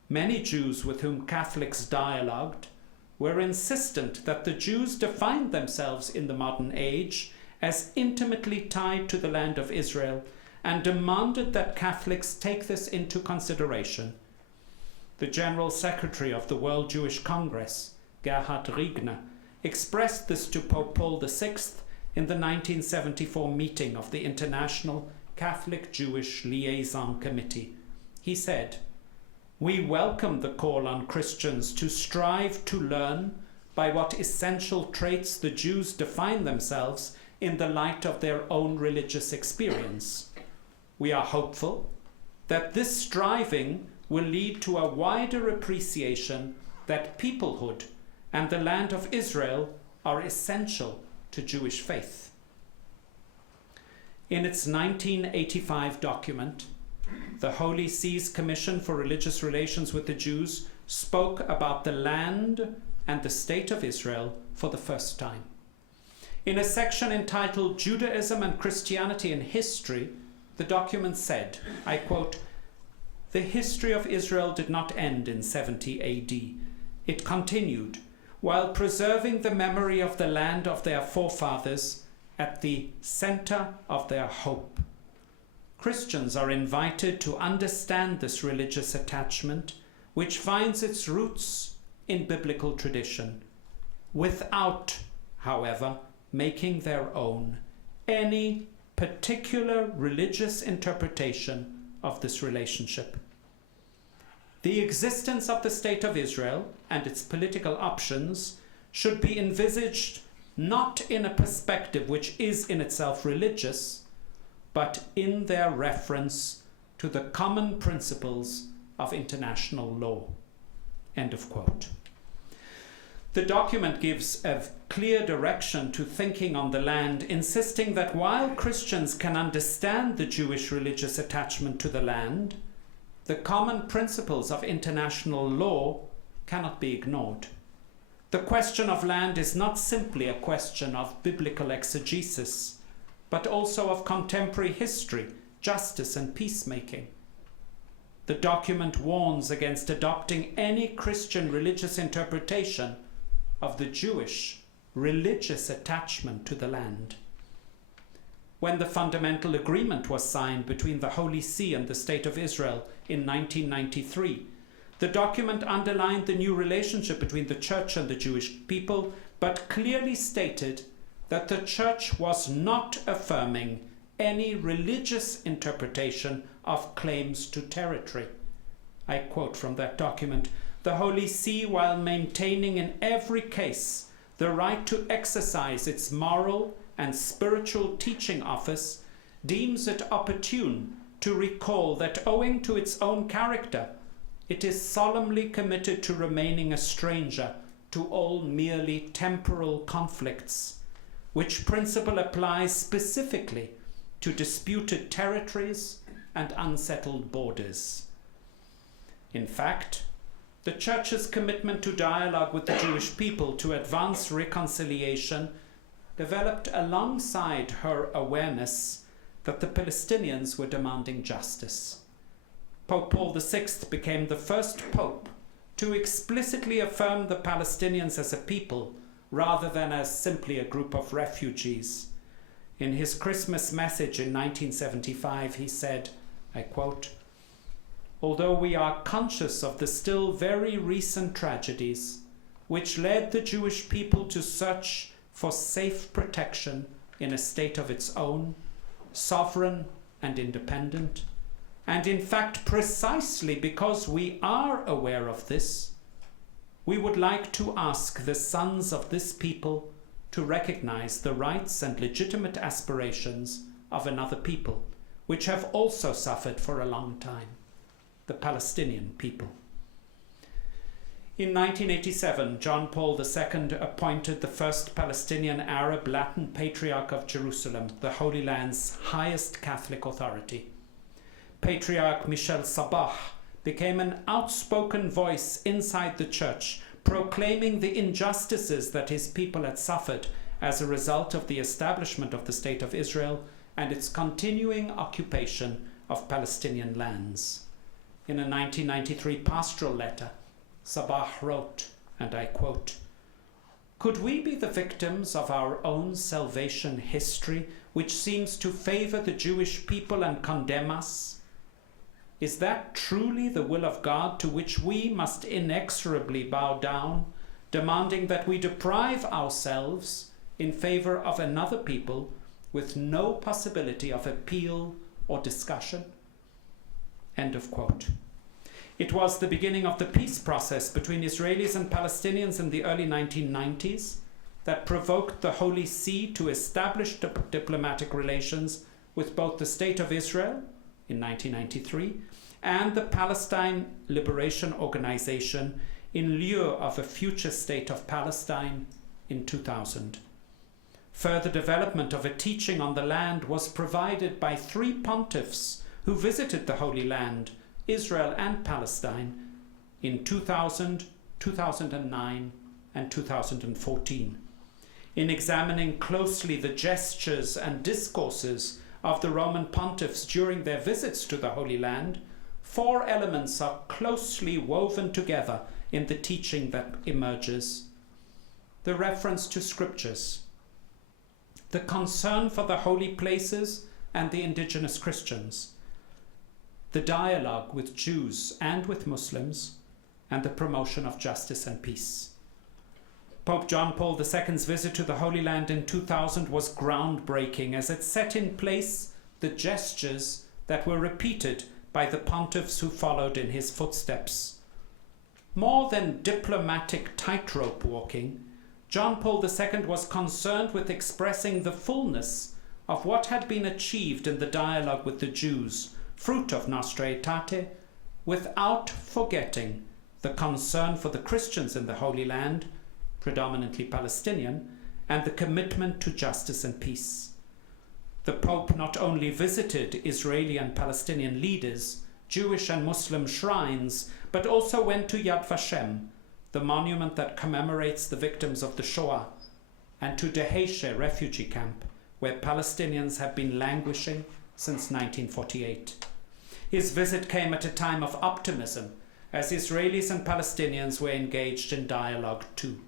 Many Jews with whom Catholics dialogued were insistent that the Jews defined themselves in the modern age as intimately tied to the land of Israel and demanded that Catholics take this into consideration. The General Secretary of the World Jewish Congress, Gerhard Riegner, expressed this to Pope Paul VI in the 1974 meeting of the International Catholic Jewish Liaison Committee. He said, "We welcome the call on Christians to strive to learn by what essential traits the Jews define themselves in the light of their own religious experience. We are hopeful that this striving will lead to a wider appreciation that peoplehood and the land of Israel are essential to Jewish faith." In its 1985 document, the Holy See's Commission for Religious Relations with the Jews spoke about the land and the State of Israel for the first time. In a section entitled Judaism and Christianity in History, the document said, I quote, "The history of Israel did not end in 70 AD. It continued while preserving the memory of the land of their forefathers at the center of their hope. Christians are invited to understand this religious attachment, which finds its roots in biblical tradition, without, however, making their own any particular religious interpretation of this relationship. The existence of the State of Israel and its political options should be envisaged not in a perspective which is in itself religious, but in their reference to the common principles of international law." End of quote. The document gives a clear direction to thinking on the land, insisting that while Christians can understand the Jewish religious attachment to the land, the common principles of international law cannot be ignored. The question of land is not simply a question of biblical exegesis, but also of contemporary history, justice, and peacemaking. The document warns against adopting any Christian religious interpretation of the Jewish religious attachment to the land. When the fundamental agreement was signed between the Holy See and the State of Israel in 1993, the document underlined the new relationship between the Church and the Jewish people, but clearly stated that the Church was not affirming any religious interpretation of claims to territory. I quote from that document, "The Holy See, while maintaining in every case the right to exercise its moral and spiritual teaching office, deems it opportune to recall that owing to its own character, it is solemnly committed to remaining a stranger to all merely temporal conflicts, which principle applies specifically to disputed territories and unsettled borders." In fact, the Church's commitment to dialogue with the Jewish people to advance reconciliation developed alongside her awareness that the Palestinians were demanding justice. Pope Paul VI became the first pope to explicitly affirm the Palestinians as a people rather than as simply a group of refugees. In his Christmas message in 1975, he said, I quote, "Although we are conscious of the still very recent tragedies which led the Jewish people to search for safe protection in a state of its own, sovereign and independent, and in fact precisely because we are aware of this, we would like to ask the sons of this people to recognize the rights and legitimate aspirations of another people, which have also suffered for a long time, the Palestinian people." In 1987, John Paul II appointed the first Palestinian Arab Latin Patriarch of Jerusalem, the Holy Land's highest Catholic authority. Patriarch Michel Sabah became an outspoken voice inside the Church, proclaiming the injustices that his people had suffered as a result of the establishment of the State of Israel and its continuing occupation of Palestinian lands. In a 1993 pastoral letter, Sabah wrote, and I quote, "Could we be the victims of our own salvation history, which seems to favor the Jewish people and condemn us? Is that truly the will of God to which we must inexorably bow down, demanding that we deprive ourselves in favor of another people with no possibility of appeal or discussion?" End of quote. It was the beginning of the peace process between Israelis and Palestinians in the early 1990s that provoked the Holy See to establish diplomatic relations with both the State of Israel in 1993 and the Palestine Liberation Organization in lieu of a future state of Palestine in 2000. Further development of a teaching on the land was provided by 3 pontiffs who visited the Holy Land, Israel and Palestine, in 2000, 2009, and 2014. In examining closely the gestures and discourses of the Roman pontiffs during their visits to the Holy Land, 4 elements are closely woven together in the teaching that emerges. The reference to scriptures, the concern for the holy places and the indigenous Christians, the dialogue with Jews and with Muslims, and the promotion of justice and peace. Pope John Paul II's visit to the Holy Land in 2000 was groundbreaking as it set in place the gestures that were repeated by the pontiffs who followed in his footsteps. More than diplomatic tightrope walking, John Paul II was concerned with expressing the fullness of what had been achieved in the dialogue with the Jews, fruit of Nostra Aetate, without forgetting the concern for the Christians in the Holy Land, predominantly Palestinian, and the commitment to justice and peace. The Pope not only visited Israeli and Palestinian leaders, Jewish and Muslim shrines, but also went to Yad Vashem, the monument that commemorates the victims of the Shoah, and to Dheisheh refugee camp, where Palestinians have been languishing since 1948. His visit came at a time of optimism, as Israelis and Palestinians were engaged in dialogue too.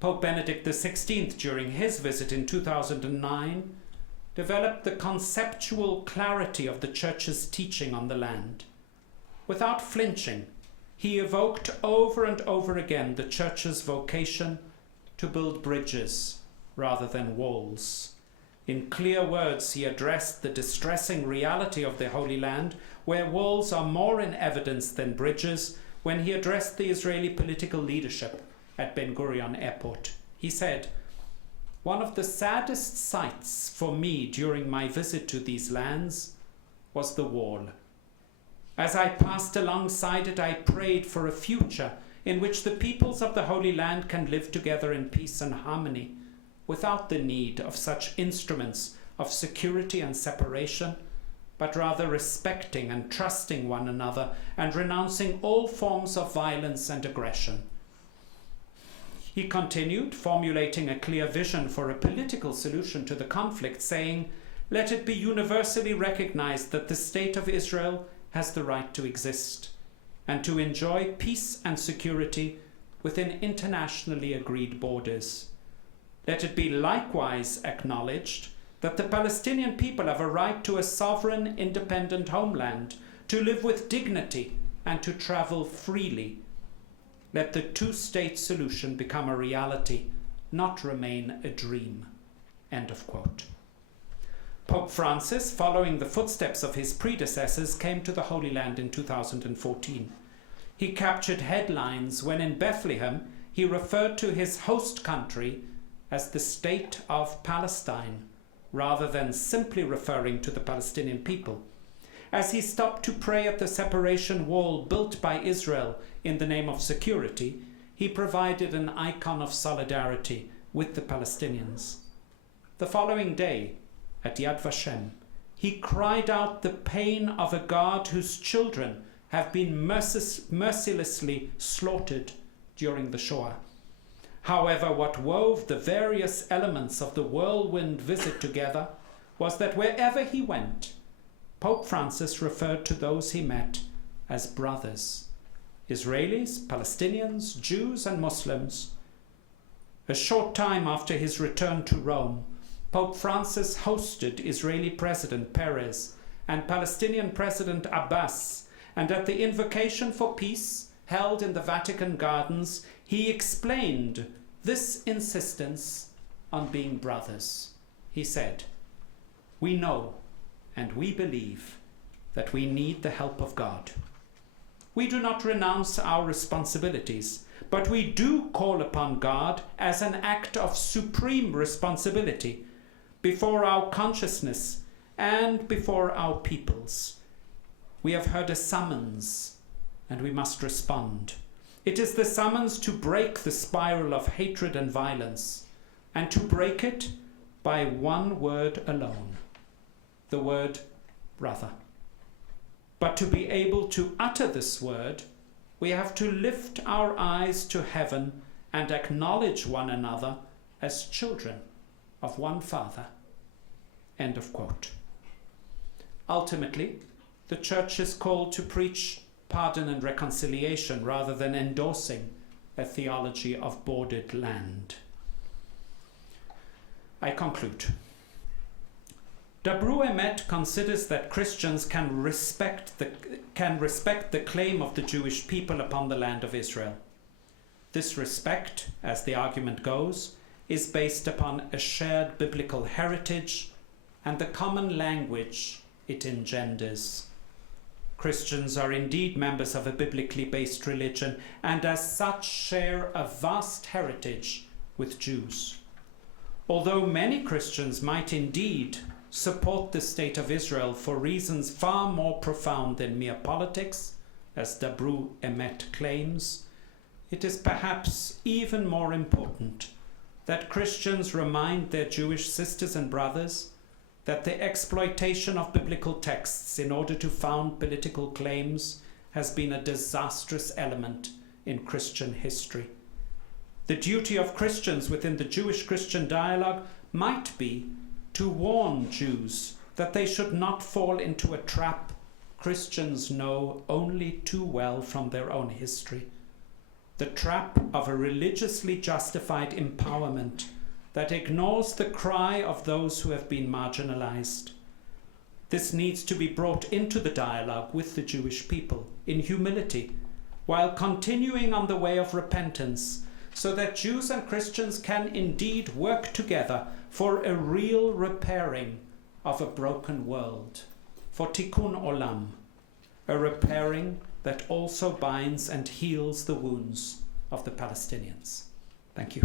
Pope Benedict XVI, during his visit in 2009, developed the conceptual clarity of the Church's teaching on the land. Without flinching, he evoked over and over again the Church's vocation to build bridges rather than walls. In clear words, he addressed the distressing reality of the Holy Land, where walls are more in evidence than bridges, when he addressed the Israeli political leadership at Ben Gurion Airport. He said, "One of the saddest sights for me during my visit to these lands was the wall. As I passed alongside it, I prayed for a future in which the peoples of the Holy Land can live together in peace and harmony, without the need of such instruments of security and separation, but rather respecting and trusting one another and renouncing all forms of violence and aggression." He continued, formulating a clear vision for a political solution to the conflict, saying, "Let it be universally recognized that the State of Israel has the right to exist and to enjoy peace and security within internationally agreed borders. Let it be likewise acknowledged that the Palestinian people have a right to a sovereign, independent homeland, to live with dignity and to travel freely. Let the two-state solution become a reality, not remain a dream." End of quote. Pope Francis, following the footsteps of his predecessors, came to the Holy Land in 2014. He captured headlines when in Bethlehem he referred to his host country as the State of Palestine, rather than simply referring to the Palestinian people. As he stopped to pray at the separation wall built by Israel in the name of security, he provided an icon of solidarity with the Palestinians. The following day, at Yad Vashem, he cried out the pain of a God whose children have been mercilessly slaughtered during the Shoah. However, what wove the various elements of the whirlwind visit together was that wherever he went, Pope Francis referred to those he met as brothers: Israelis, Palestinians, Jews, and Muslims. A short time after his return to Rome, Pope Francis hosted Israeli President Peres and Palestinian President Abbas, and at the invocation for peace held in the Vatican Gardens, he explained this insistence on being brothers. He said, "We know and we believe that we need the help of God. We do not renounce our responsibilities, but we do call upon God as an act of supreme responsibility before our consciousness and before our peoples. We have heard a summons, and we must respond. It is the summons to break the spiral of hatred and violence, and to break it by one word alone, the word brother. But to be able to utter this word, we have to lift our eyes to heaven and acknowledge one another as children of one Father." End of quote. Ultimately, the Church is called to preach pardon and reconciliation rather than endorsing a theology of bordered land. I conclude. Dabru Emet considers that Christians can respect the claim of the Jewish people upon the land of Israel. This respect, as the argument goes, is based upon a shared biblical heritage and the common language it engenders. Christians are indeed members of a biblically based religion and as such share a vast heritage with Jews. Although many Christians might indeed support the state of Israel for reasons far more profound than mere politics, as Dabru Emet claims, it is perhaps even more important that Christians remind their Jewish sisters and brothers that the exploitation of biblical texts in order to found political claims has been a disastrous element in Christian history. The duty of Christians within the Jewish-Christian dialogue might be to warn Jews that they should not fall into a trap Christians know only too well from their own history. The trap of a religiously justified empowerment that ignores the cry of those who have been marginalized. This needs to be brought into the dialogue with the Jewish people in humility, while continuing on the way of repentance, so that Jews and Christians can indeed work together for a real repairing of a broken world, for tikkun olam, a repairing that also binds and heals the wounds of the Palestinians. Thank you.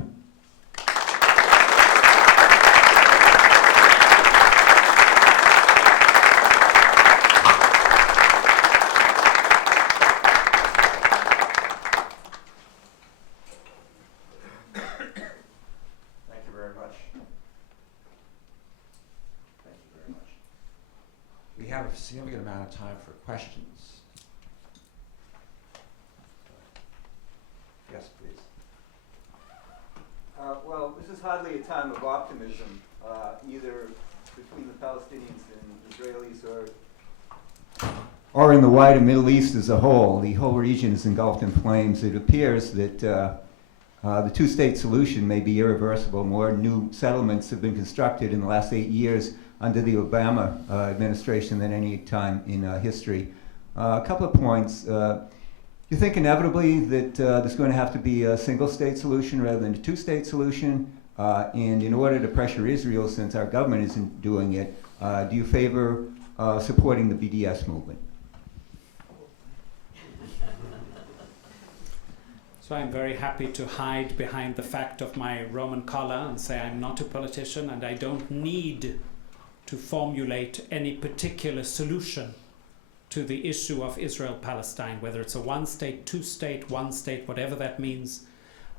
We have a significant amount of time for questions. Yes, please. Well, this is hardly a time of optimism, either between the Palestinians and Israelis or in the wider Middle East as a whole. The whole region is engulfed in flames. It appears that the two-state solution may be irreversible. More new settlements have been constructed in the last 8 years under the Obama administration than any time in history. A couple of points. You think inevitably that there's going to have to be a single-state solution rather than a two-state solution? And in order to pressure Israel, since our government isn't doing it, do you favor supporting the BDS movement? So I'm very happy to hide behind the fact of my Roman collar and say I'm not a politician and I don't need to formulate any particular solution to the issue of Israel-Palestine, whether it's a one-state, two-state, one-state, whatever that means.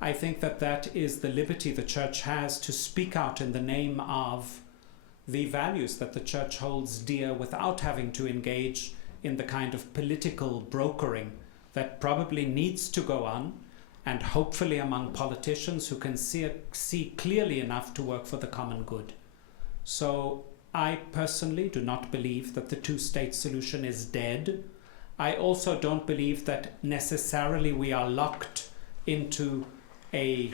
I think that that is the liberty the church has to speak out in the name of the values that the church holds dear without having to engage in the kind of political brokering that probably needs to go on, and hopefully among politicians who can see clearly enough to work for the common good. So I personally do not believe that the two-state solution is dead. I also don't believe that necessarily we are locked into an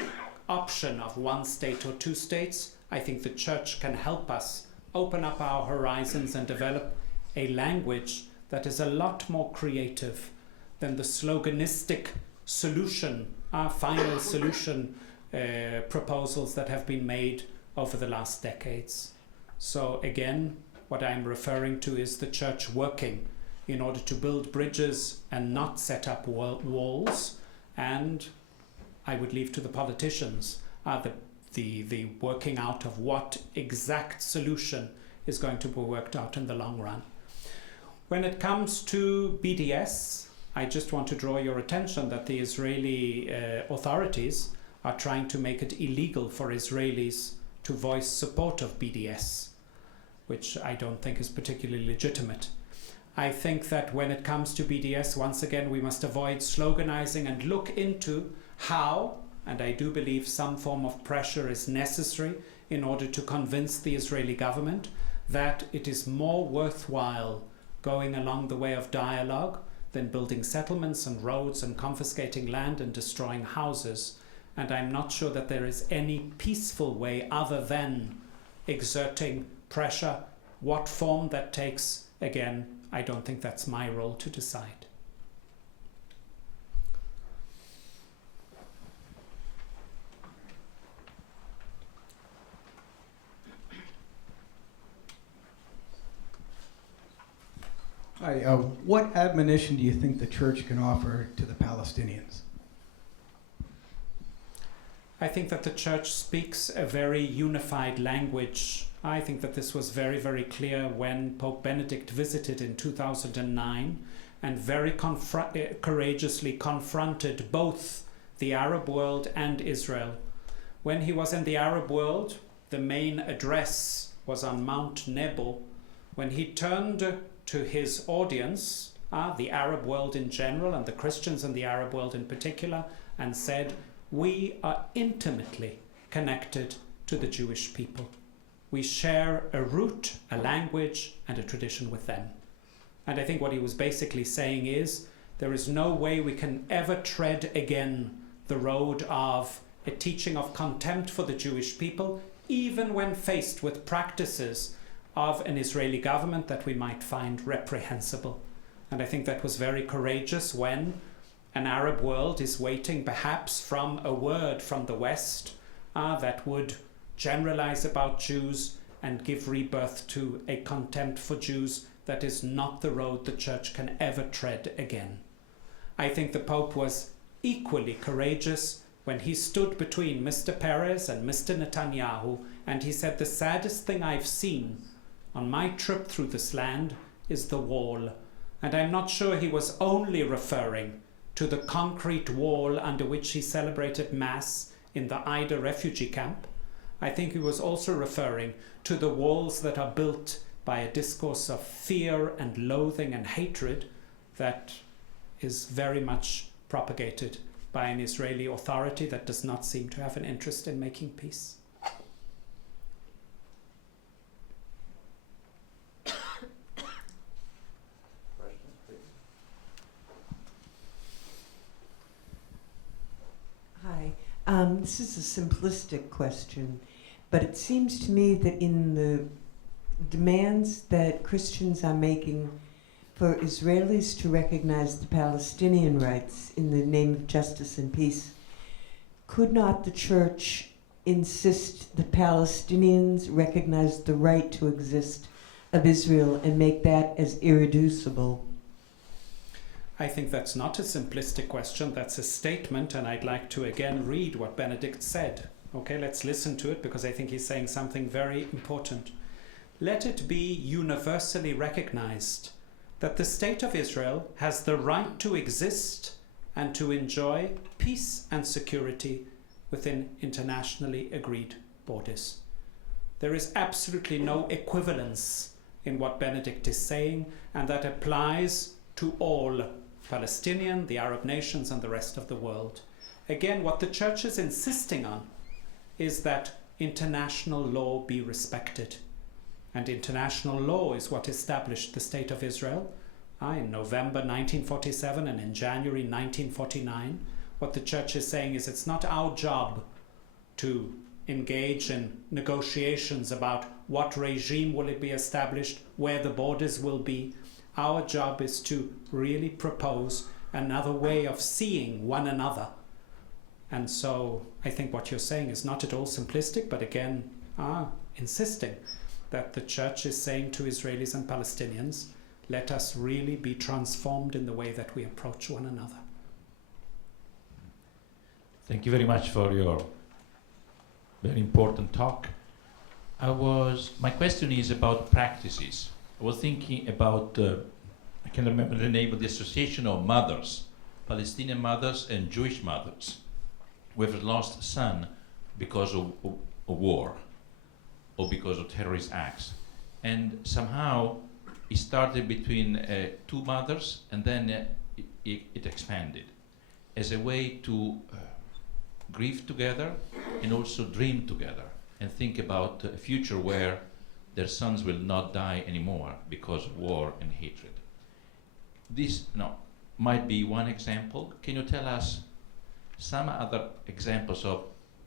option of one state or two states. I think the church can help us open up our horizons and develop a language that is a lot more creative than the sloganistic solution, our final solution proposals that have been made over the last decades. So again, what I'm referring to is the church working in order to build bridges and not set up walls. And I would leave to the politicians the working out of what exact solution is going to be worked out in the long run. When it comes to BDS, I just want to draw your attention that the Israeli authorities are trying to make it illegal for Israelis to voice support of BDS, which I don't think is particularly legitimate. I think that when it comes to BDS, once again, we must avoid sloganizing and look into how, and I do believe some form of pressure is necessary in order to convince the Israeli government that it is more worthwhile going along the way of dialogue than building settlements and roads and confiscating land and destroying houses. And I'm not sure that there is any peaceful way other than exerting pressure. What form that takes, again, I don't think that's my role to decide. Hi, what admonition do you think the church can offer to the Palestinians? I think that the church speaks a very unified language. I think that this was very, very clear when Pope Benedict visited in 2009 and very courageously confronted both the Arab world and Israel. When he was in the Arab world, the main address was on Mount Nebo. When he turned to his audience, the Arab world in general and the Christians in the Arab world in particular, and said, we are intimately connected to the Jewish people. We share a root, a language, and a tradition with them. And I think what he was basically saying is, there is no way we can ever tread again the road of a teaching of contempt for the Jewish people, even when faced with practices of an Israeli government that we might find reprehensible. And I think that was very courageous when an Arab world is waiting perhaps from a word from the West that would generalize about Jews and give rebirth to a contempt for Jews that is not the road the church can ever tread again. I think the Pope was equally courageous when he stood between Mr. Peres and Mr. Netanyahu, and he said, the saddest thing I've seen on my trip through this land is the wall. And I'm not sure he was only referring to the concrete wall under which he celebrated Mass in the Aida refugee camp. I think he was also referring to the walls that are built by a discourse of fear and loathing and hatred that is very much propagated by an Israeli authority that does not seem to have an interest in making peace. Hi. This is a simplistic question, but it seems to me that in the demands that Christians are making for Israelis to recognize the Palestinian rights in the name of justice and peace, could not the church insist the Palestinians recognize the right to exist of Israel and make that as irreducible? I think that's not a simplistic question, that's a statement, and I'd like to again read what Benedict said. Okay, let's listen to it because I think he's saying something very important. Let it be universally recognized that the State of Israel has the right to exist and to enjoy peace and security within internationally agreed borders. There is absolutely no equivalence in what Benedict is saying, and that applies to all Palestinian, the Arab nations, and the rest of the world. Again, what the church is insisting on is that international law be respected. And international law is what established the State of Israel in November 1947 and in January 1949. What the church is saying is it's not our job to engage in negotiations about what regime will it be established, where the borders will be. Our job is to really propose another way of seeing one another. And so I think what you're saying is not at all simplistic, but again, insisting that the church is saying to Israelis and Palestinians, let us really be transformed in the way that we approach one another. Thank you very much for your very important talk. My question is about practices. I was thinking about, I can remember the name of the Association of Mothers, Palestinian mothers and Jewish mothers, who have lost a son because of war or because of terrorist acts. And somehow it started between two mothers, and then it expanded as a way to grieve together and also dream together and think about a future where their sons will not die anymore because of war and hatred. This might be one example. Can you tell us some other examples of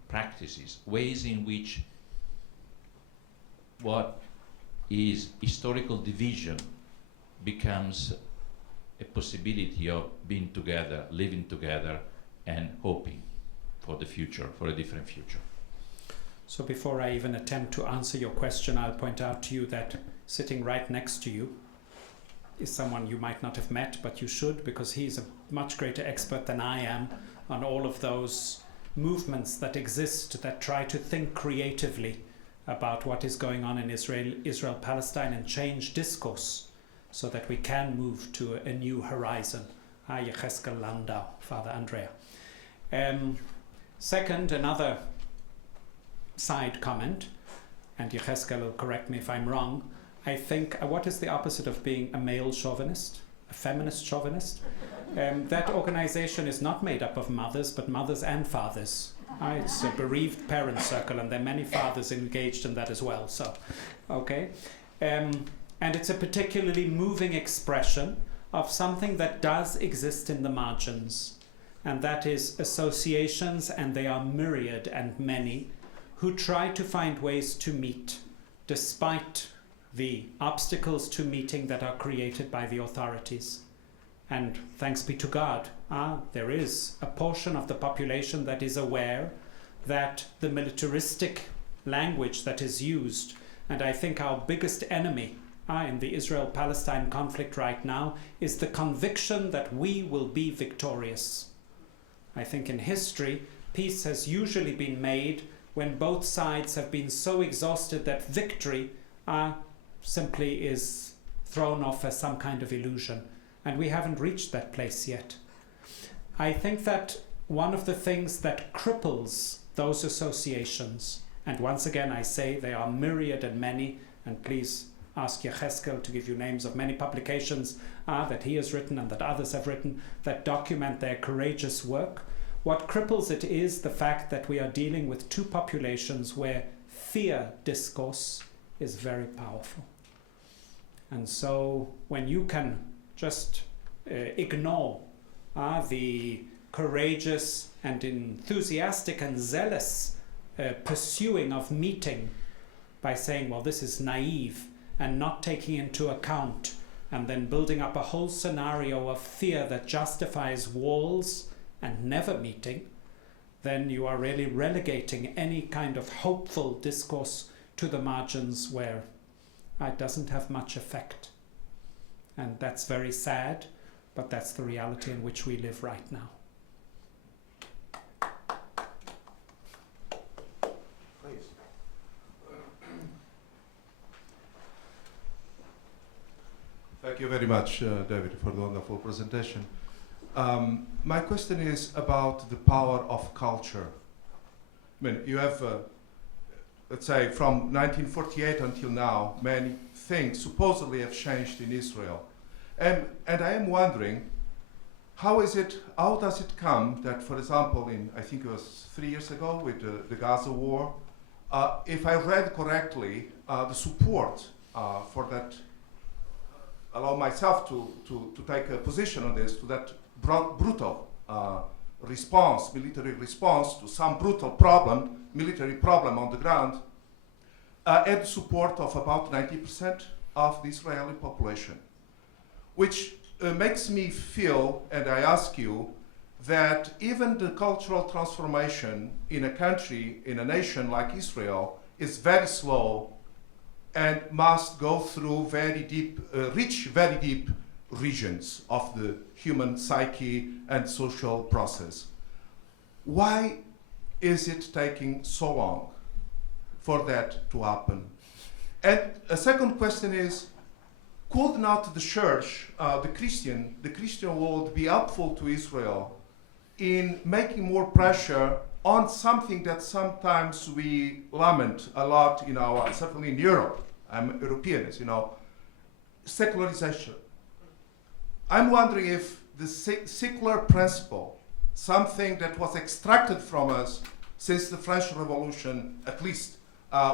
practices, ways in which what is historical division becomes a possibility of being together, living together, and hoping for the future, for a different future? So before I even attempt to answer your question, I'll point out to you that sitting right next to you is someone you might not have met, but you should, because he's a much greater expert than I am on all of those movements that exist that try to think creatively about what is going on in Israel-Palestine and change discourse so that we can move to a new horizon. Yechezkel Landau, Father Andrea. Second, another side comment, and Yechezkel will correct me if I'm wrong. I think, what is the opposite of being a male chauvinist? A feminist chauvinist? That organization is not made up of mothers, but mothers and fathers. It's a bereaved parent circle, and there are many fathers engaged in that as well. So, okay. And it's a particularly moving expression of something that does exist in the margins, and that is associations, and they are myriad and many, who try to find ways to meet despite the obstacles to meeting that are created by the authorities. And thanks be to God, there is a portion of the population that is aware that the militaristic language that is used, and I think our biggest enemy in the Israel-Palestine conflict right now, is the conviction that we will be victorious. I think in history, peace has usually been made when both sides have been so exhausted that victory simply is thrown off as some kind of illusion. And we haven't reached that place yet. I think that one of the things that cripples those associations, and once again I say they are myriad and many, and please ask Yechezkel to give you names of many publications that he has written and that others have written that document their courageous work. What cripples it is the fact that we are dealing with two populations where fear discourse is very powerful. And so when you can just ignore the courageous and enthusiastic and zealous pursuing of meeting by saying, well, this is naive, and not taking into account, and then building up a whole scenario of fear that justifies walls and never meeting, then you are really relegating any kind of hopeful discourse to the margins where it doesn't have much effect. And that's very sad, but that's the reality in which we live right now. Please. Thank you very much, David, for the wonderful presentation. My question is about the power of culture. I mean, you have, let's say, from 1948 until now, many things supposedly have changed in Israel. And I am wondering, how does it come that, for example, I think it was 3 years ago with the Gaza war, if I read correctly, the support for that, allow myself to take a position on this, to that brutal response, military response to some brutal problem, military problem on the ground, had support of about 90% of the Israeli population, which makes me feel, and I ask you, that even the cultural transformation in a country, in a nation like Israel, is very slow and must go through very deep, reach very deep regions of the human psyche and social process. Why is it taking so long for that to happen? And a second question is, could not the church, the Christian world, be helpful to Israel in making more pressure on something that sometimes we lament a lot in certainly in Europe, I'm European, as you know, secularization. I'm wondering if the secular principle, something that was extracted from us since the French Revolution, at least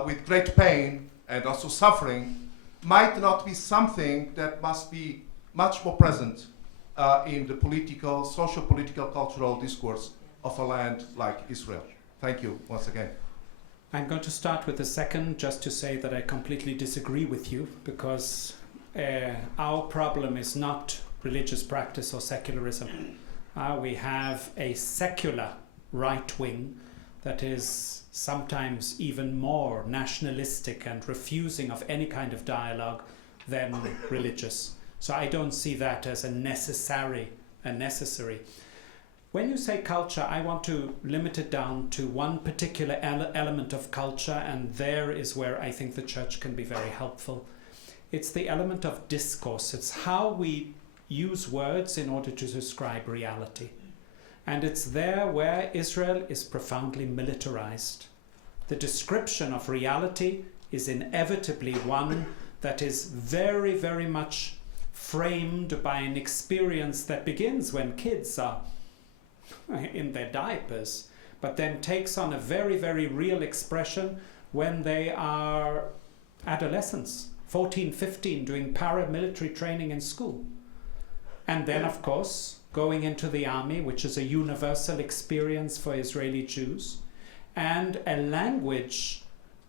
with great pain and also suffering, might not be something that must be much more present in the political, social-political, cultural discourse of a land like Israel. Thank you once again. I'm going to start with the second, just to say that I completely disagree with you, because our problem is not religious practice or secularism. We have a secular right wing that is sometimes even more nationalistic and refusing of any kind of dialogue than religious. So I don't see that as a necessary. When you say culture, I want to limit it down to one particular element of culture, and there is where I think the church can be very helpful. It's the element of discourse. It's how we use words in order to describe reality. And it's there where Israel is profoundly militarized. The description of reality is inevitably one that is very, very much framed by an experience that begins when kids are in their diapers, but then takes on a very, very real expression when they are adolescents, 14, 15, doing paramilitary training in school. And then, of course, going into the army, which is a universal experience for Israeli Jews, and a language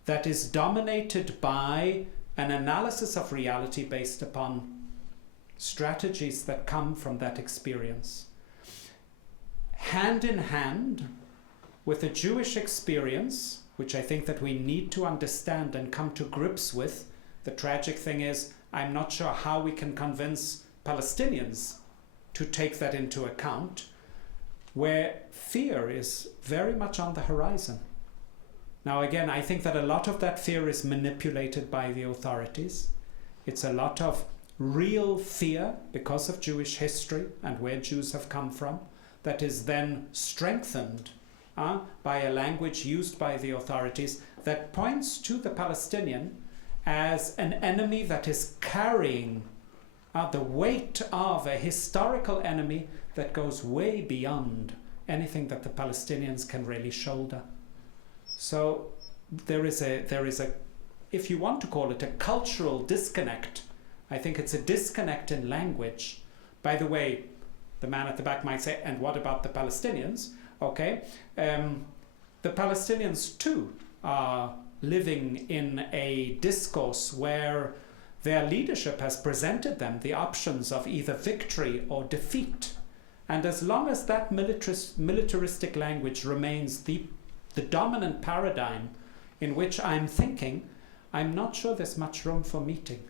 that is dominated by an analysis of reality based upon strategies that come from that experience. Hand in hand with a Jewish experience, which I think that we need to understand and come to grips with. The tragic thing is, I'm not sure how we can convince Palestinians to take that into account, where fear is very much on the horizon. Now again, I think that a lot of that fear is manipulated by the authorities. It's a lot of real fear because of Jewish history and where Jews have come from, that is then strengthened by a language used by the authorities that points to the Palestinian as an enemy that is carrying the weight of a historical enemy that goes way beyond anything that the Palestinians can really shoulder. So there is a, if you want to call it a cultural disconnect, I think it's a disconnect in language. By the way, the man at the back might say, and what about the Palestinians? Okay, the Palestinians too are living in a discourse where their leadership has presented them the options of either victory or defeat. And as long as that militaristic language remains the dominant paradigm in which I'm thinking, I'm not sure there's much room for meeting.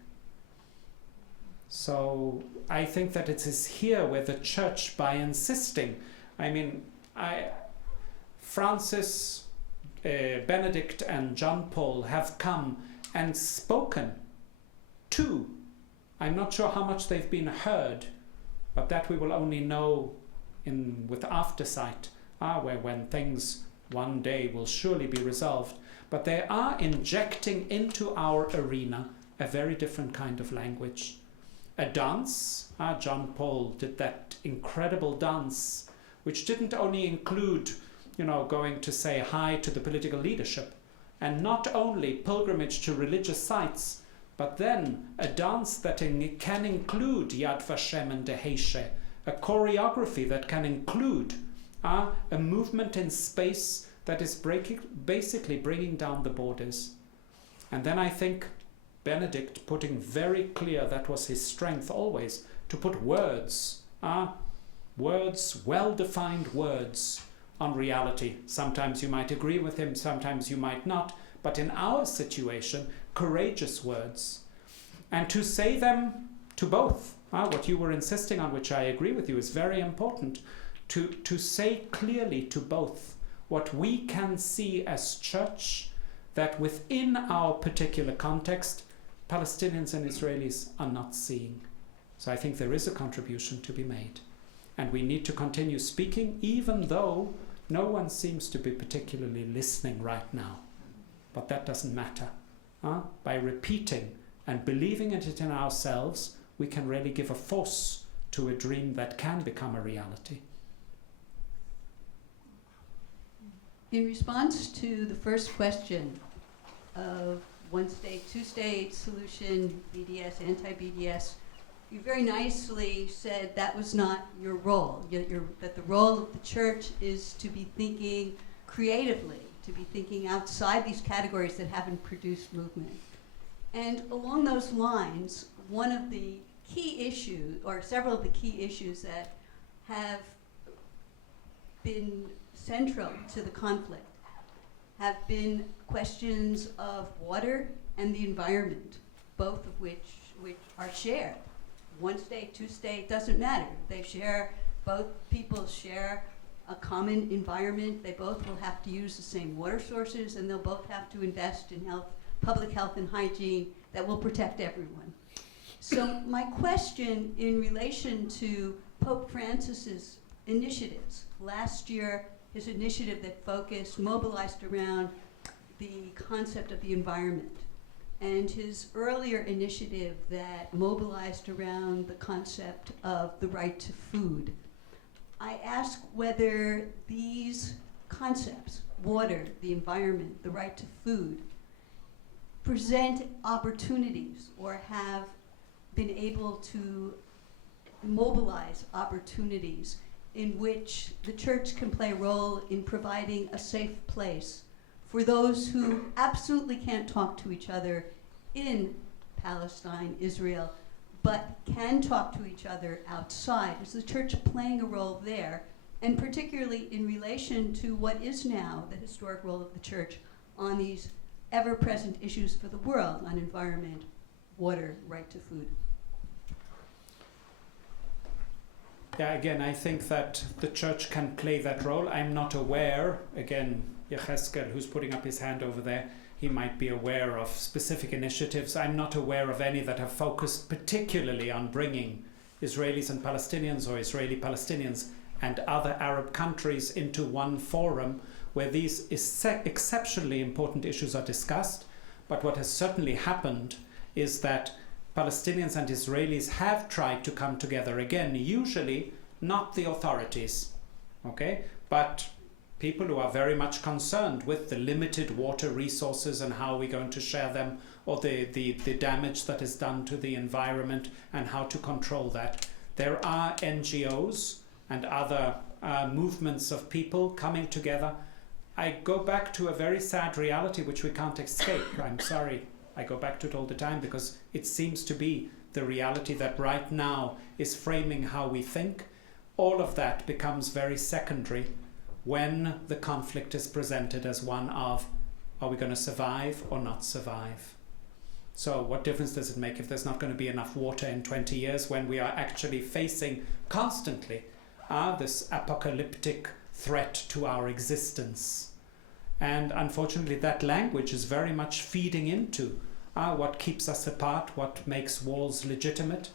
So I think that it is here where the church, by insisting, Francis, Benedict and John Paul have come and spoken to, I'm not sure how much they've been heard, but that we will only know with aftersight, where when things one day will surely be resolved. But they are injecting into our arena a very different kind of language. A dance, John Paul did that incredible dance, which didn't only include, going to say hi to the political leadership, and not only pilgrimage to religious sites, but then a dance that can include Yad Vashem and Deheshe, a choreography that can include a movement in space that is basically bringing down the borders. And then I think Benedict putting very clear, that was his strength always, to put words, well-defined words on reality. Sometimes you might agree with him, sometimes you might not, but in our situation, courageous words. And to say them to both, what you were insisting on, which I agree with you, is very important, to say clearly to both what we can see as church, that within our particular context, Palestinians and Israelis are not seeing. So I think there is a contribution to be made. And we need to continue speaking, even though no one seems to be particularly listening right now. But that doesn't matter. By repeating and believing it in ourselves, we can really give a force to a dream that can become a reality. In response to the first question of one state, two state solution, BDS, anti-BDS, you very nicely said that was not your role, that the role of the church is to be thinking creatively, to be thinking outside these categories that haven't produced movement. And along those lines, one of the key issues, or several of the key issues that have been central to the conflict, have been questions of water and the environment, both of which are shared. one state, two state, doesn't matter. They share, both people share a common environment. They both will have to use the same water sources, and they'll both have to invest in health, public health and hygiene that will protect everyone. So my question in relation to Pope Francis's initiatives, last year his initiative that focused, mobilized around the concept of the environment, and his earlier initiative that mobilized around the concept of the right to food. I ask whether these concepts, water, the environment, the right to food, present opportunities or have been able to mobilize opportunities in which the church can play a role in providing a safe place for those who absolutely can't talk to each other in Palestine, Israel, but can talk to each other outside. Is the church playing a role there? And particularly in relation to what is now the historic role of the church on these ever-present issues for the world, on environment, water, right to food. Yeah, again, I think that the church can play that role. I'm not aware, again, Yecheskel, who's putting up his hand over there, he might be aware of specific initiatives. I'm not aware of any that have focused particularly on bringing Israelis and Palestinians, or Israeli Palestinians and other Arab countries into one forum where these exceptionally important issues are discussed. But what has certainly happened is that Palestinians and Israelis have tried to come together again, usually not the authorities, okay, but people who are very much concerned with the limited water resources and how we're going to share them, or the damage that is done to the environment and how to control that. There are NGOs and other movements of people coming together. I go back to a very sad reality which we can't escape. I'm sorry. I go back to it all the time because it seems to be the reality that right now is framing how we think. All of that becomes very secondary when the conflict is presented as one of, are we going to survive or not survive? So what difference does it make if there's not going to be enough water in 20 years when we are actually facing constantly this apocalyptic threat to our existence? And unfortunately, that language is very much feeding into what keeps us apart, what makes wars legitimate,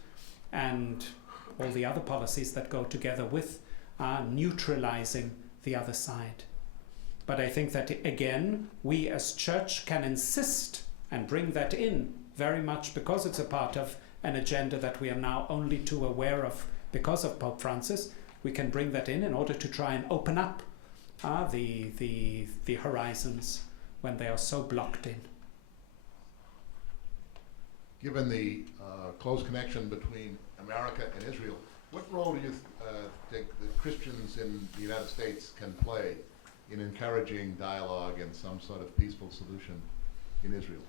and all the other policies that go together with neutralizing the other side. But I think that, again, we as church can insist and bring that in very much because it's a part of an agenda that we are now only too aware of because of Pope Francis. We can bring that in order to try and open up the horizons when they are so blocked in. Given the close connection between America and Israel, what role do you think that Christians in the United States can play in encouraging dialogue and some sort of peaceful solution in Israel?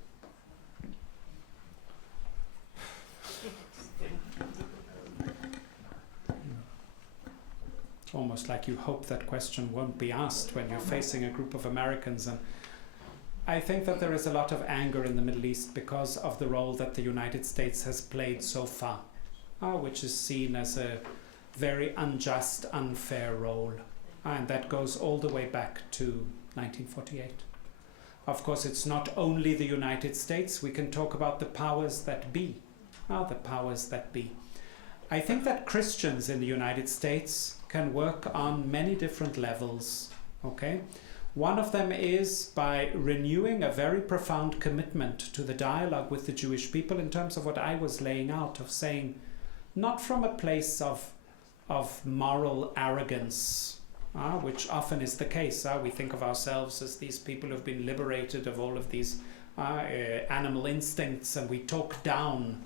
Almost like you hope that question won't be asked when you're facing a group of Americans. And I think that there is a lot of anger in the Middle East because of the role that the United States has played so far, which is seen as a very unjust, unfair role. And that goes all the way back to 1948. Of course, it's not only the United States. We can talk about the powers that be. The powers that be. I think that Christians in the United States can work on many different levels, okay? One of them is by renewing a very profound commitment to the dialogue with the Jewish people in terms of what I was laying out, of saying, not from a place of moral arrogance, which often is the case. We think of ourselves as these people who have been liberated of all of these animal instincts, and we talk down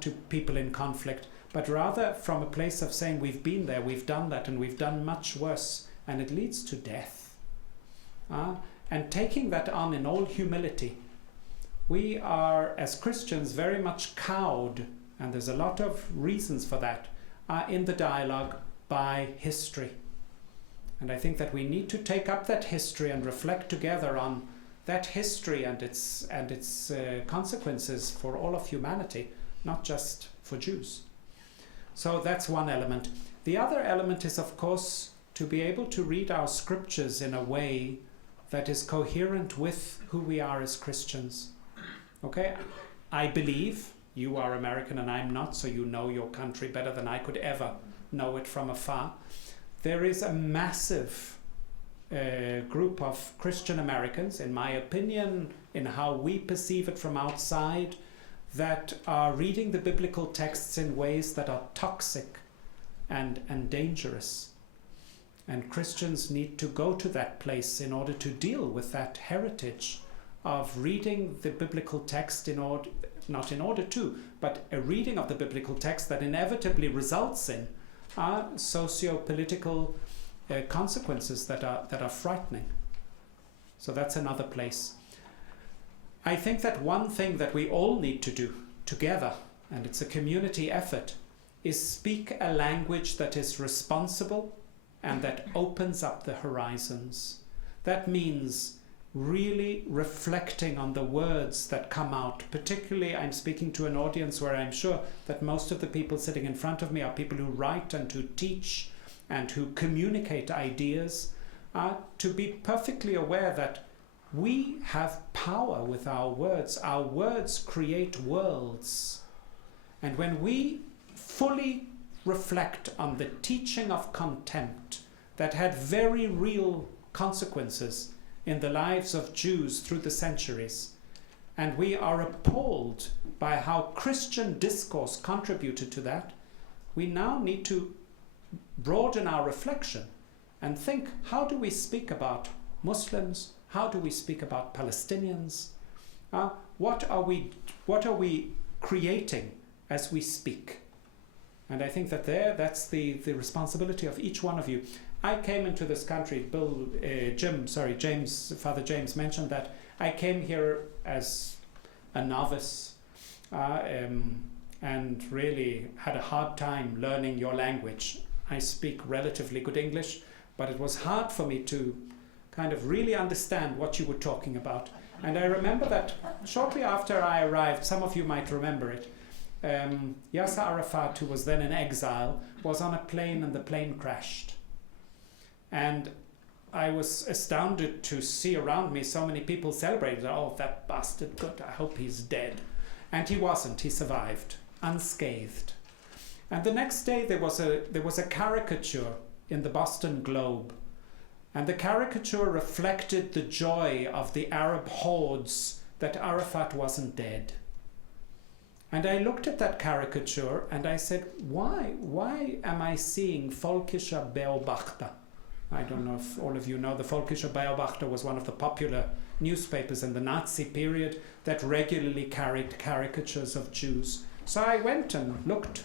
to people in conflict, but rather from a place of saying we've been there, we've done that, and we've done much worse, and it leads to death. And taking that on in all humility. We are, as Christians, very much cowed, and there's a lot of reasons for that, in the dialogue by history. And I think that we need to take up that history and reflect together on that history and its consequences for all of humanity, not just for Jews. So that's one element. The other element is, of course, to be able to read our scriptures in a way that is coherent with who we are as Christians. Okay? I believe you are American and I'm not, so you know your country better than I could ever know it from afar. There is a massive group of Christian Americans, in my opinion, in how we perceive it from outside, that are reading the biblical texts in ways that are toxic and dangerous. And Christians need to go to that place in order to deal with that heritage of reading the biblical text not in order to, but a reading of the biblical text that inevitably results in socio-political consequences that are frightening. So that's another place. I think that one thing that we all need to do together, and it's a community effort, is speak a language that is responsible and that opens up the horizons. That means really reflecting on the words that come out. Particularly, I'm speaking to an audience where I'm sure that most of the people sitting in front of me are people who write and who teach and who communicate ideas, to be perfectly aware that we have power with our words. Our words create worlds. And when we fully reflect on the teaching of contempt that had very real consequences in the lives of Jews through the centuries, and we are appalled by how Christian discourse contributed to that, we now need to broaden our reflection and think, how do we speak about Muslims? How do we speak about Palestinians? What are we creating as we speak? And I think that that's the responsibility of each one of you. I came into this country, Father James mentioned that I came here as a novice and really had a hard time learning your language. I speak relatively good English, but it was hard for me to kind of really understand what you were talking about. And I remember that shortly after I arrived, some of you might remember it, Yasser Arafat, who was then in exile, was on a plane and the plane crashed. And I was astounded to see around me so many people celebrating. Oh, that bastard, good, I hope he's dead. And he wasn't, he survived, unscathed. And the next day there was a caricature in the Boston Globe. And the caricature reflected the joy of the Arab hordes that Arafat wasn't dead. And I looked at that caricature and I said, why am I seeing Volkischer Beobachter? I don't know if all of you know, the Volkischer Beobachter was one of the popular newspapers in the Nazi period that regularly carried caricatures of Jews. So I went and looked,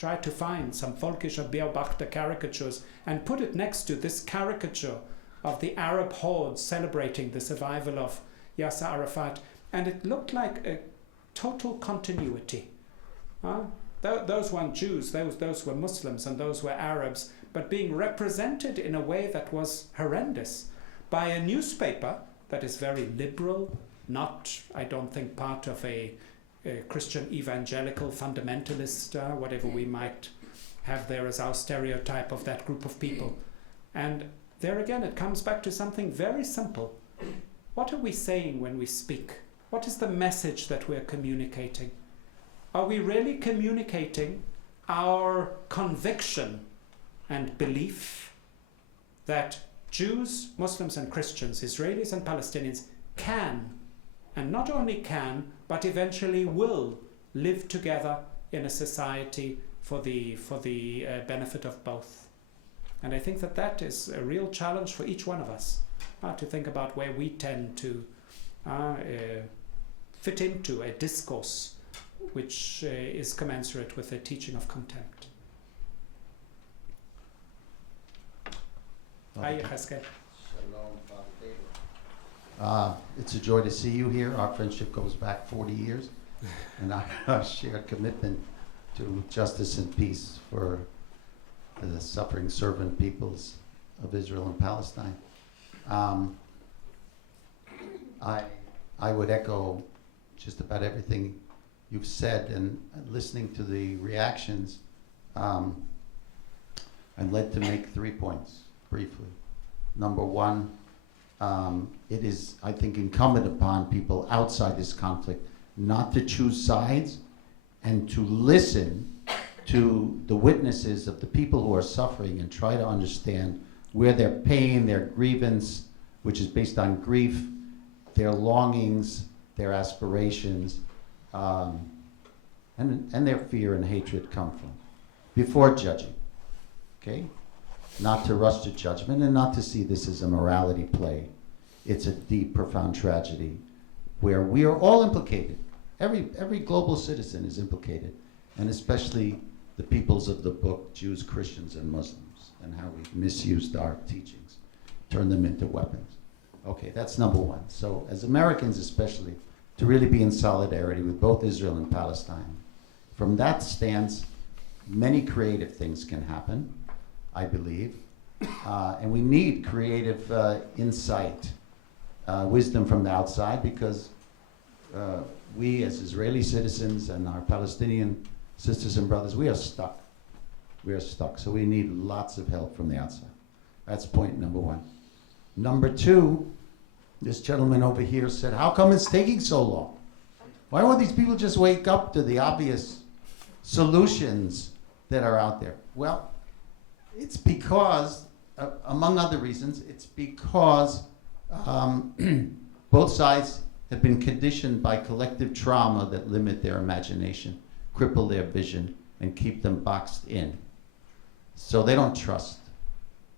tried to find some Volkischer Beobachter caricatures and put it next to this caricature of the Arab horde celebrating the survival of Yasser Arafat, and it looked like a total continuity. Those weren't Jews, those were Muslims and those were Arabs, but being represented in a way that was horrendous by a newspaper that is very liberal, not, I don't think, part of a Christian evangelical fundamentalist, whatever we might have there as our stereotype of that group of people. And there again, it comes back to something very simple. What are we saying when we speak? What is the message that we're communicating? Are we really communicating our conviction and belief that Jews, Muslims and Christians, Israelis and Palestinians can, and not only can, but eventually will live together in a society for the benefit of both? And I think that is a real challenge for each one of us, to think about where we tend to fit into a discourse which is commensurate with the teaching of contempt. Hi, Cheskel. It's a joy to see you here. Our friendship goes back 40 years, and our shared commitment to justice and peace for the suffering servant peoples of Israel and Palestine. I would echo just about everything you've said, and listening to the reactions, I'm led to make 3 points, briefly. Number one, it is, I think, incumbent upon people outside this conflict not to choose sides and to listen to the witnesses of the people who are suffering and try to understand where their pain, their grievance, which is based on grief, their longings, their aspirations, and their fear and hatred come from, before judging, okay? Not to rush to judgment and not to see this as a morality play. It's a deep, profound tragedy where we are all implicated. Every global citizen is implicated, and especially the peoples of the book, Jews, Christians, and Muslims, and how we've misused our teachings, turned them into weapons. Okay, that's number one. So as Americans especially, to really be in solidarity with both Israel and Palestine. From that stance, many creative things can happen, I believe, and we need creative insight, wisdom from the outside, because we as Israeli citizens and our Palestinian sisters and brothers, we are stuck. We are stuck, so we need lots of help from the outside. That's point number one. Number two, this gentleman over here said, how come it's taking so long? Why won't these people just wake up to the obvious solutions that are out there? Well, it's because, among other reasons, it's because both sides have been conditioned by collective trauma that limit their imagination, cripple their vision, and keep them boxed in. So they don't trust.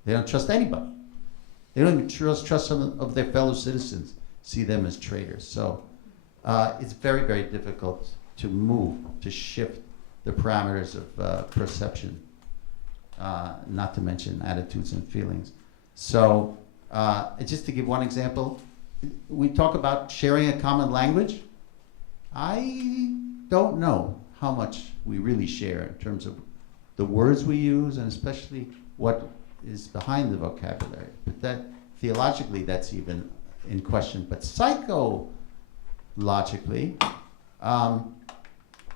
They don't trust anybody. They don't even trust some of their fellow citizens, see them as traitors. So it's very, very difficult to move, to shift the parameters of perception, not to mention attitudes and feelings. So just to give one example, we talk about sharing a common language. I don't know how much we really share in terms of the words we use and especially what is behind the vocabulary. But that theologically, that's even in question. But psychologically,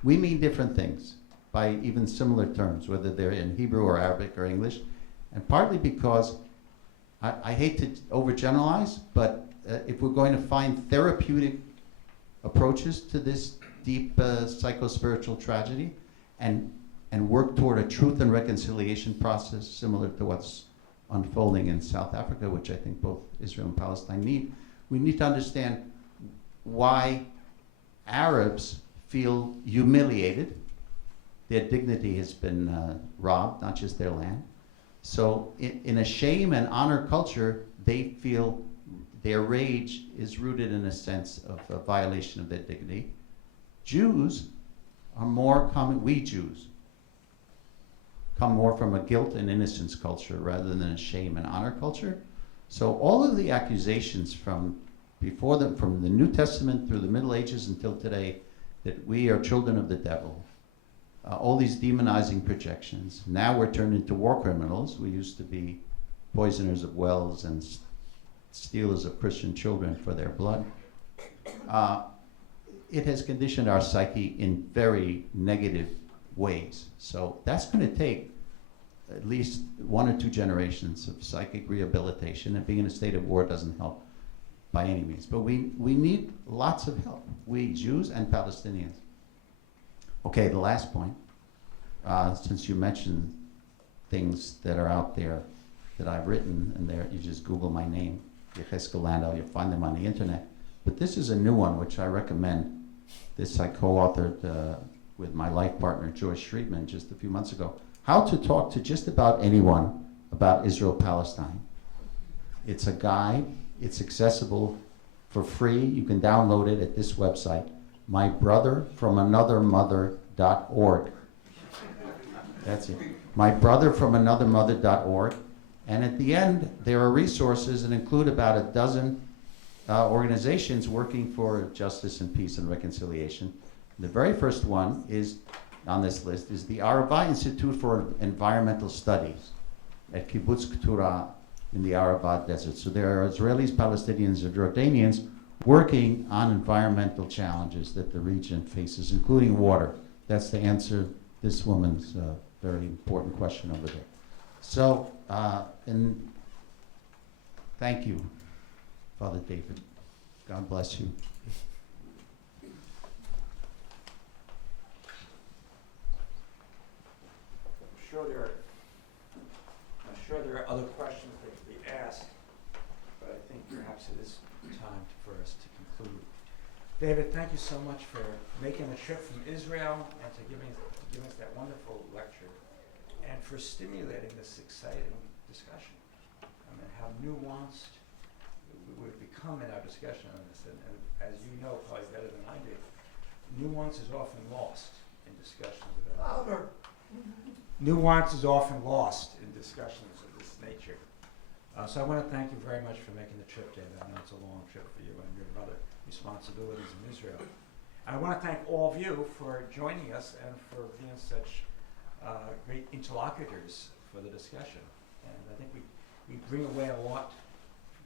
we mean different things by even similar terms, whether they're in Hebrew or Arabic or English, and partly because I hate to overgeneralize, but if we're going to find therapeutic approaches to this deep psycho-spiritual tragedy and work toward a truth and reconciliation process similar to what's unfolding in South Africa, which I think both Israel and Palestine need, we need to understand why Arabs feel humiliated. Their dignity has been robbed, not just their land. So in a shame and honor culture, they feel their rage is rooted in a sense of a violation of their dignity. Jews are more common, we Jews, come more from a guilt and innocence culture rather than a shame and honor culture. So all of the accusations from before them, from the New Testament through the Middle Ages until today, that we are children of the devil, all these demonizing projections. Now we're turned into war criminals. We used to be poisoners of wells and stealers of Christian children for their blood. It has conditioned our psyche in very negative ways. So that's going to take at least 1 or 2 generations of psychic rehabilitation, and being in a state of war doesn't help by any means. But we need lots of help, we Jews and Palestinians. Okay, the last point, since you mentioned things that are out there that I've written, and there you just Google my name, Yecheskel Landau, you'll find them on the internet. But this is a new one, which I recommend. This I co-authored with my life partner, Joyce Friedman, just a few months ago. How to talk to just about anyone about Israel-Palestine. It's a guide. It's accessible for free. You can download it at this website, mybrotherfromanothermother.org. That's it. mybrotherfromanothermother.org. And at the end, there are resources that include about a dozen organizations working for justice and peace and reconciliation. The very first one is on this list is the Arava Institute for Environmental Studies at Kibbutz Keturah in the Arava Desert. So there are Israelis, Palestinians, and Jordanians working on environmental challenges that the region faces, including water. That's to answer this woman's very important question over there. So, and thank you, Father David. God bless you. I'm sure there are other questions that could be asked, but I think perhaps it is time for us to conclude. David, thank you so much for making the trip from Israel and to giving us that wonderful lecture, and for stimulating this exciting discussion. I mean, how nuanced we've become in our discussion on this, and as you know probably better than I do, nuance is often lost in discussions about nuance is often lost in discussions of this nature. So I want to thank you very much for making the trip, David. I know it's a long trip for you and you have other responsibilities in Israel. And I want to thank all of you for joining us and for being such great interlocutors for the discussion. And I think we bring away a lot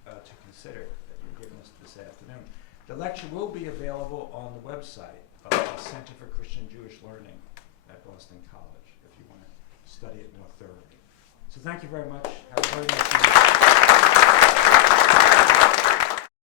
to consider that you're giving us this afternoon. The lecture will be available on the website of the Center for Christian Jewish Learning at Boston College if you want to study it more thoroughly. So thank you very much. Have a very nice